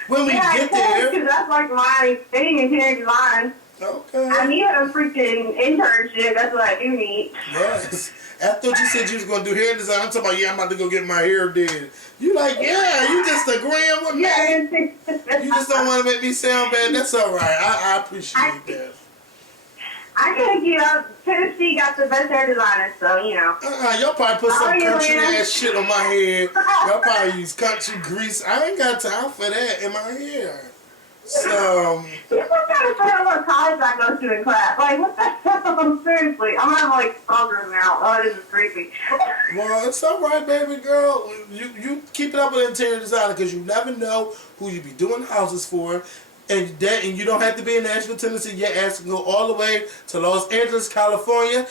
When we Yeah, get there. because that's like my thing, interior design. Okay. I need a freaking internship. That's what I do need. Yes. I thought you said you was going to do hair design. I'm talking about, yeah, I'm about to go get my hair did. You like, yeah, you just agreeing with me. Yeah. You just don't want to make me sound bad. That's all right. I appreciate that. I gotta get up. Tennessee got the best hair designer, so, you know. Y'all probably put some Oh, yeah, country man. ass shit on my head. Y'all probably use country grease. I ain't got time for that in my hair. So, People trying to figure out what college I go to in class. Like, what the hell? Seriously. I'm gonna have, like, stalkers now. Oh, this is creepy. well, it's all right, baby girl. You keep it up with interior designer because you never know who you be doing houses for. And you don't have to be in Nashville, Tennessee. Your ass can go all the way to Los Angeles, California,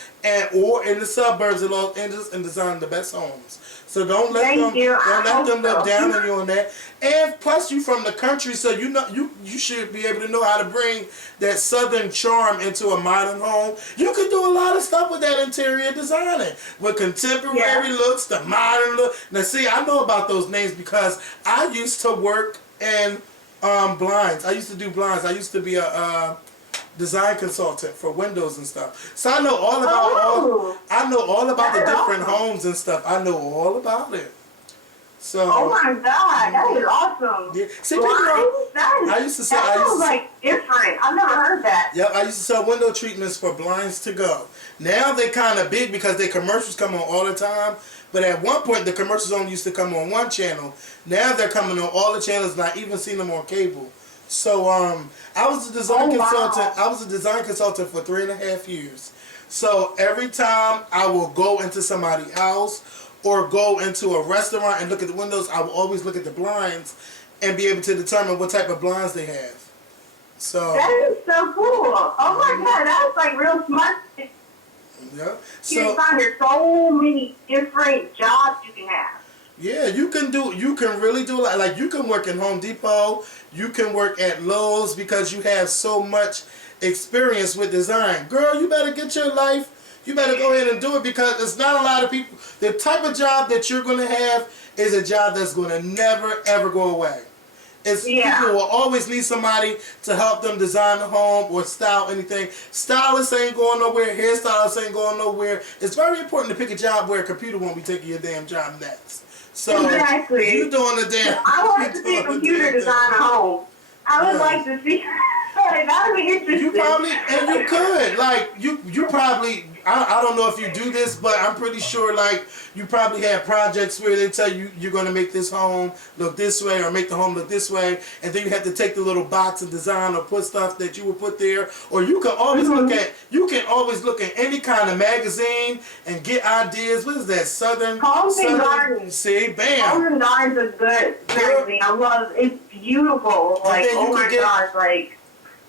or in the suburbs of Los Angeles and design the best homes. So don't let them look down on you on that. And plus, you from the country, so you should be able to know how to bring that southern charm into a modern home. You can do a lot of stuff with that interior designing, with contemporary looks, the modern look. Now, see, I know about those names because I used to work in blinds. I used to do blinds. I used to be a design consultant for windows and stuff. So I know all about the different homes and stuff. I know all about it. So. Oh my God, that is awesome. Yeah. See, That sounds like different. I've never heard that. Yep, I used to sell window treatments for blinds to go. Now they're kind of big because their commercials come on all the time. But at one point, the commercials only used to come on one channel. Now they're coming on all the channels, and I even seen them on cable. So I was a design consultant. I was a design consultant for 3.5 years. So every time I will go into somebody's house or go into a restaurant and look at the windows, I will always look at the blinds and be able to determine what type of blinds they have. So that is so cool. Oh my God, that's like real smart. yeah. You can find there's so many different jobs you can have. Yeah, you can really do a lot. Like you can work in Home Depot, you can work at Lowe's because you have so much experience with design. Girl, you better get your life. You better go ahead and do it because it's not a lot of people. The type of job that you're going to have is a job that's going to never, ever go away. People will always need somebody to help them design a home or style anything. Stylists ain't going nowhere. Hairstylists ain't going nowhere. It's very important to pick a job where a computer won't be taking your damn job next. So exactly. You doing the damn. I want to see a computer design a home. I would like to see. That would be interesting. You probably, and you could, like, you probably, I don't know if you do this, but I'm pretty sure, like, you probably have projects where they tell you you're going to make this home look this way or make the home look this way, and then you have to take the little box and design or put stuff that you would put there, or you can always look at any kind of magazine and get ideas. What is that, Southern Gardens. See, bam. Homes and Gardens is good magazine. I love it. It's beautiful. Like, oh my gosh, like,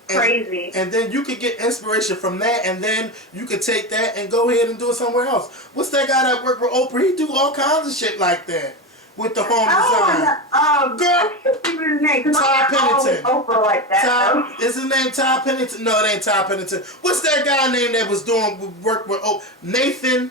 crazy. And then you could get inspiration from that, and then you could take that and go ahead and do it somewhere else. What's that guy that worked for Oprah? He do all kinds of shit like that with the home design. Girl, Ty Pennington. Oprah like that. Is his name Ty Pennington? No, it ain't Ty Pennington. What's that guy name that was doing work with Nathan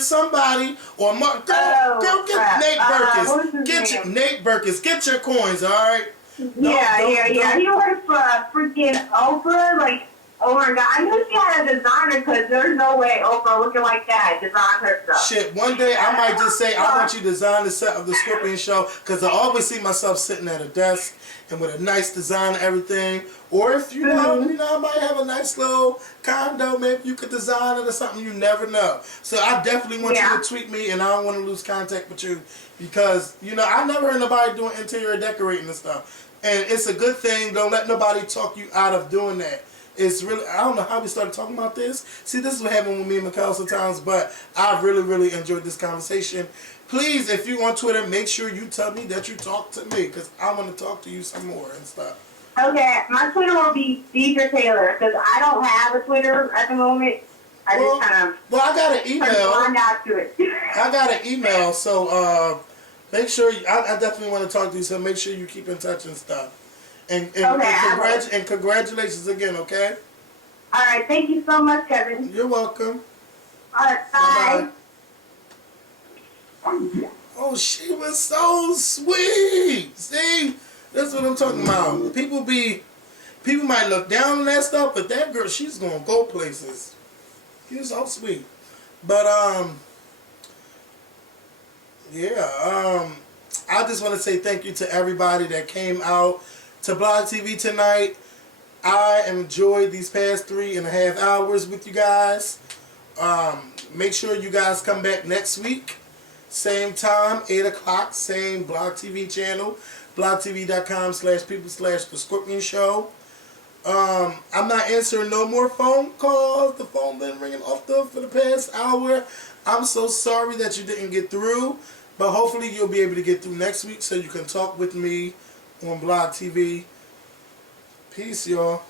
somebody or Mark? Girl, get Nate Berkus. Nate Berkus. Get your coins, all right? Yeah. He works for freaking Oprah. Like, Oh my God, I knew she had a designer because there's no way Oprah looking like that designed her stuff. Shit, one day I might just say, I want you to design the set of the Scorpion Show, because I always see myself sitting at a desk and with a nice design and everything. Or if you know, I might have a nice little condo, maybe you could design it or something, you never know. So I definitely want you to tweet me, and I don't want to lose contact with you, because, I never heard nobody doing interior decorating and stuff. And it's a good thing. Don't let nobody talk you out of doing that. It's really, I don't know how we started talking about this. See, this is what happened with me and Mikhail sometimes, but I really, really enjoyed this conversation. Please, if you on Twitter, make sure you tell me that you talk to me, because I want to talk to you some more and stuff. Okay, my Twitter will be Deidre Taylor, because I don't have a Twitter at the moment. I got an email. Out to it. I got an email, so make sure, I definitely want to talk to you, so make sure you keep in touch and stuff. And congratulations again, okay? All right, thank you so much, Kevin. You're welcome. All right, bye. Bye-bye. Oh, she was so sweet. See, that's what I'm talking about. People might look down on that stuff, but that girl, she's gonna go places. She's so sweet. But I just want to say thank you to everybody that came out to Blog TV tonight. I enjoyed these past 3.5 hours with you guys. Make sure you guys come back next week. Same time, 8 o'clock, same Blog TV channel. blogtv.com/people/The Scorpion Show. I'm not answering no more phone calls. The phone been ringing off for the past hour. I'm so sorry that you didn't get through. But hopefully you'll be able to get through next week so you can talk with me on Blog TV. Peace, y'all.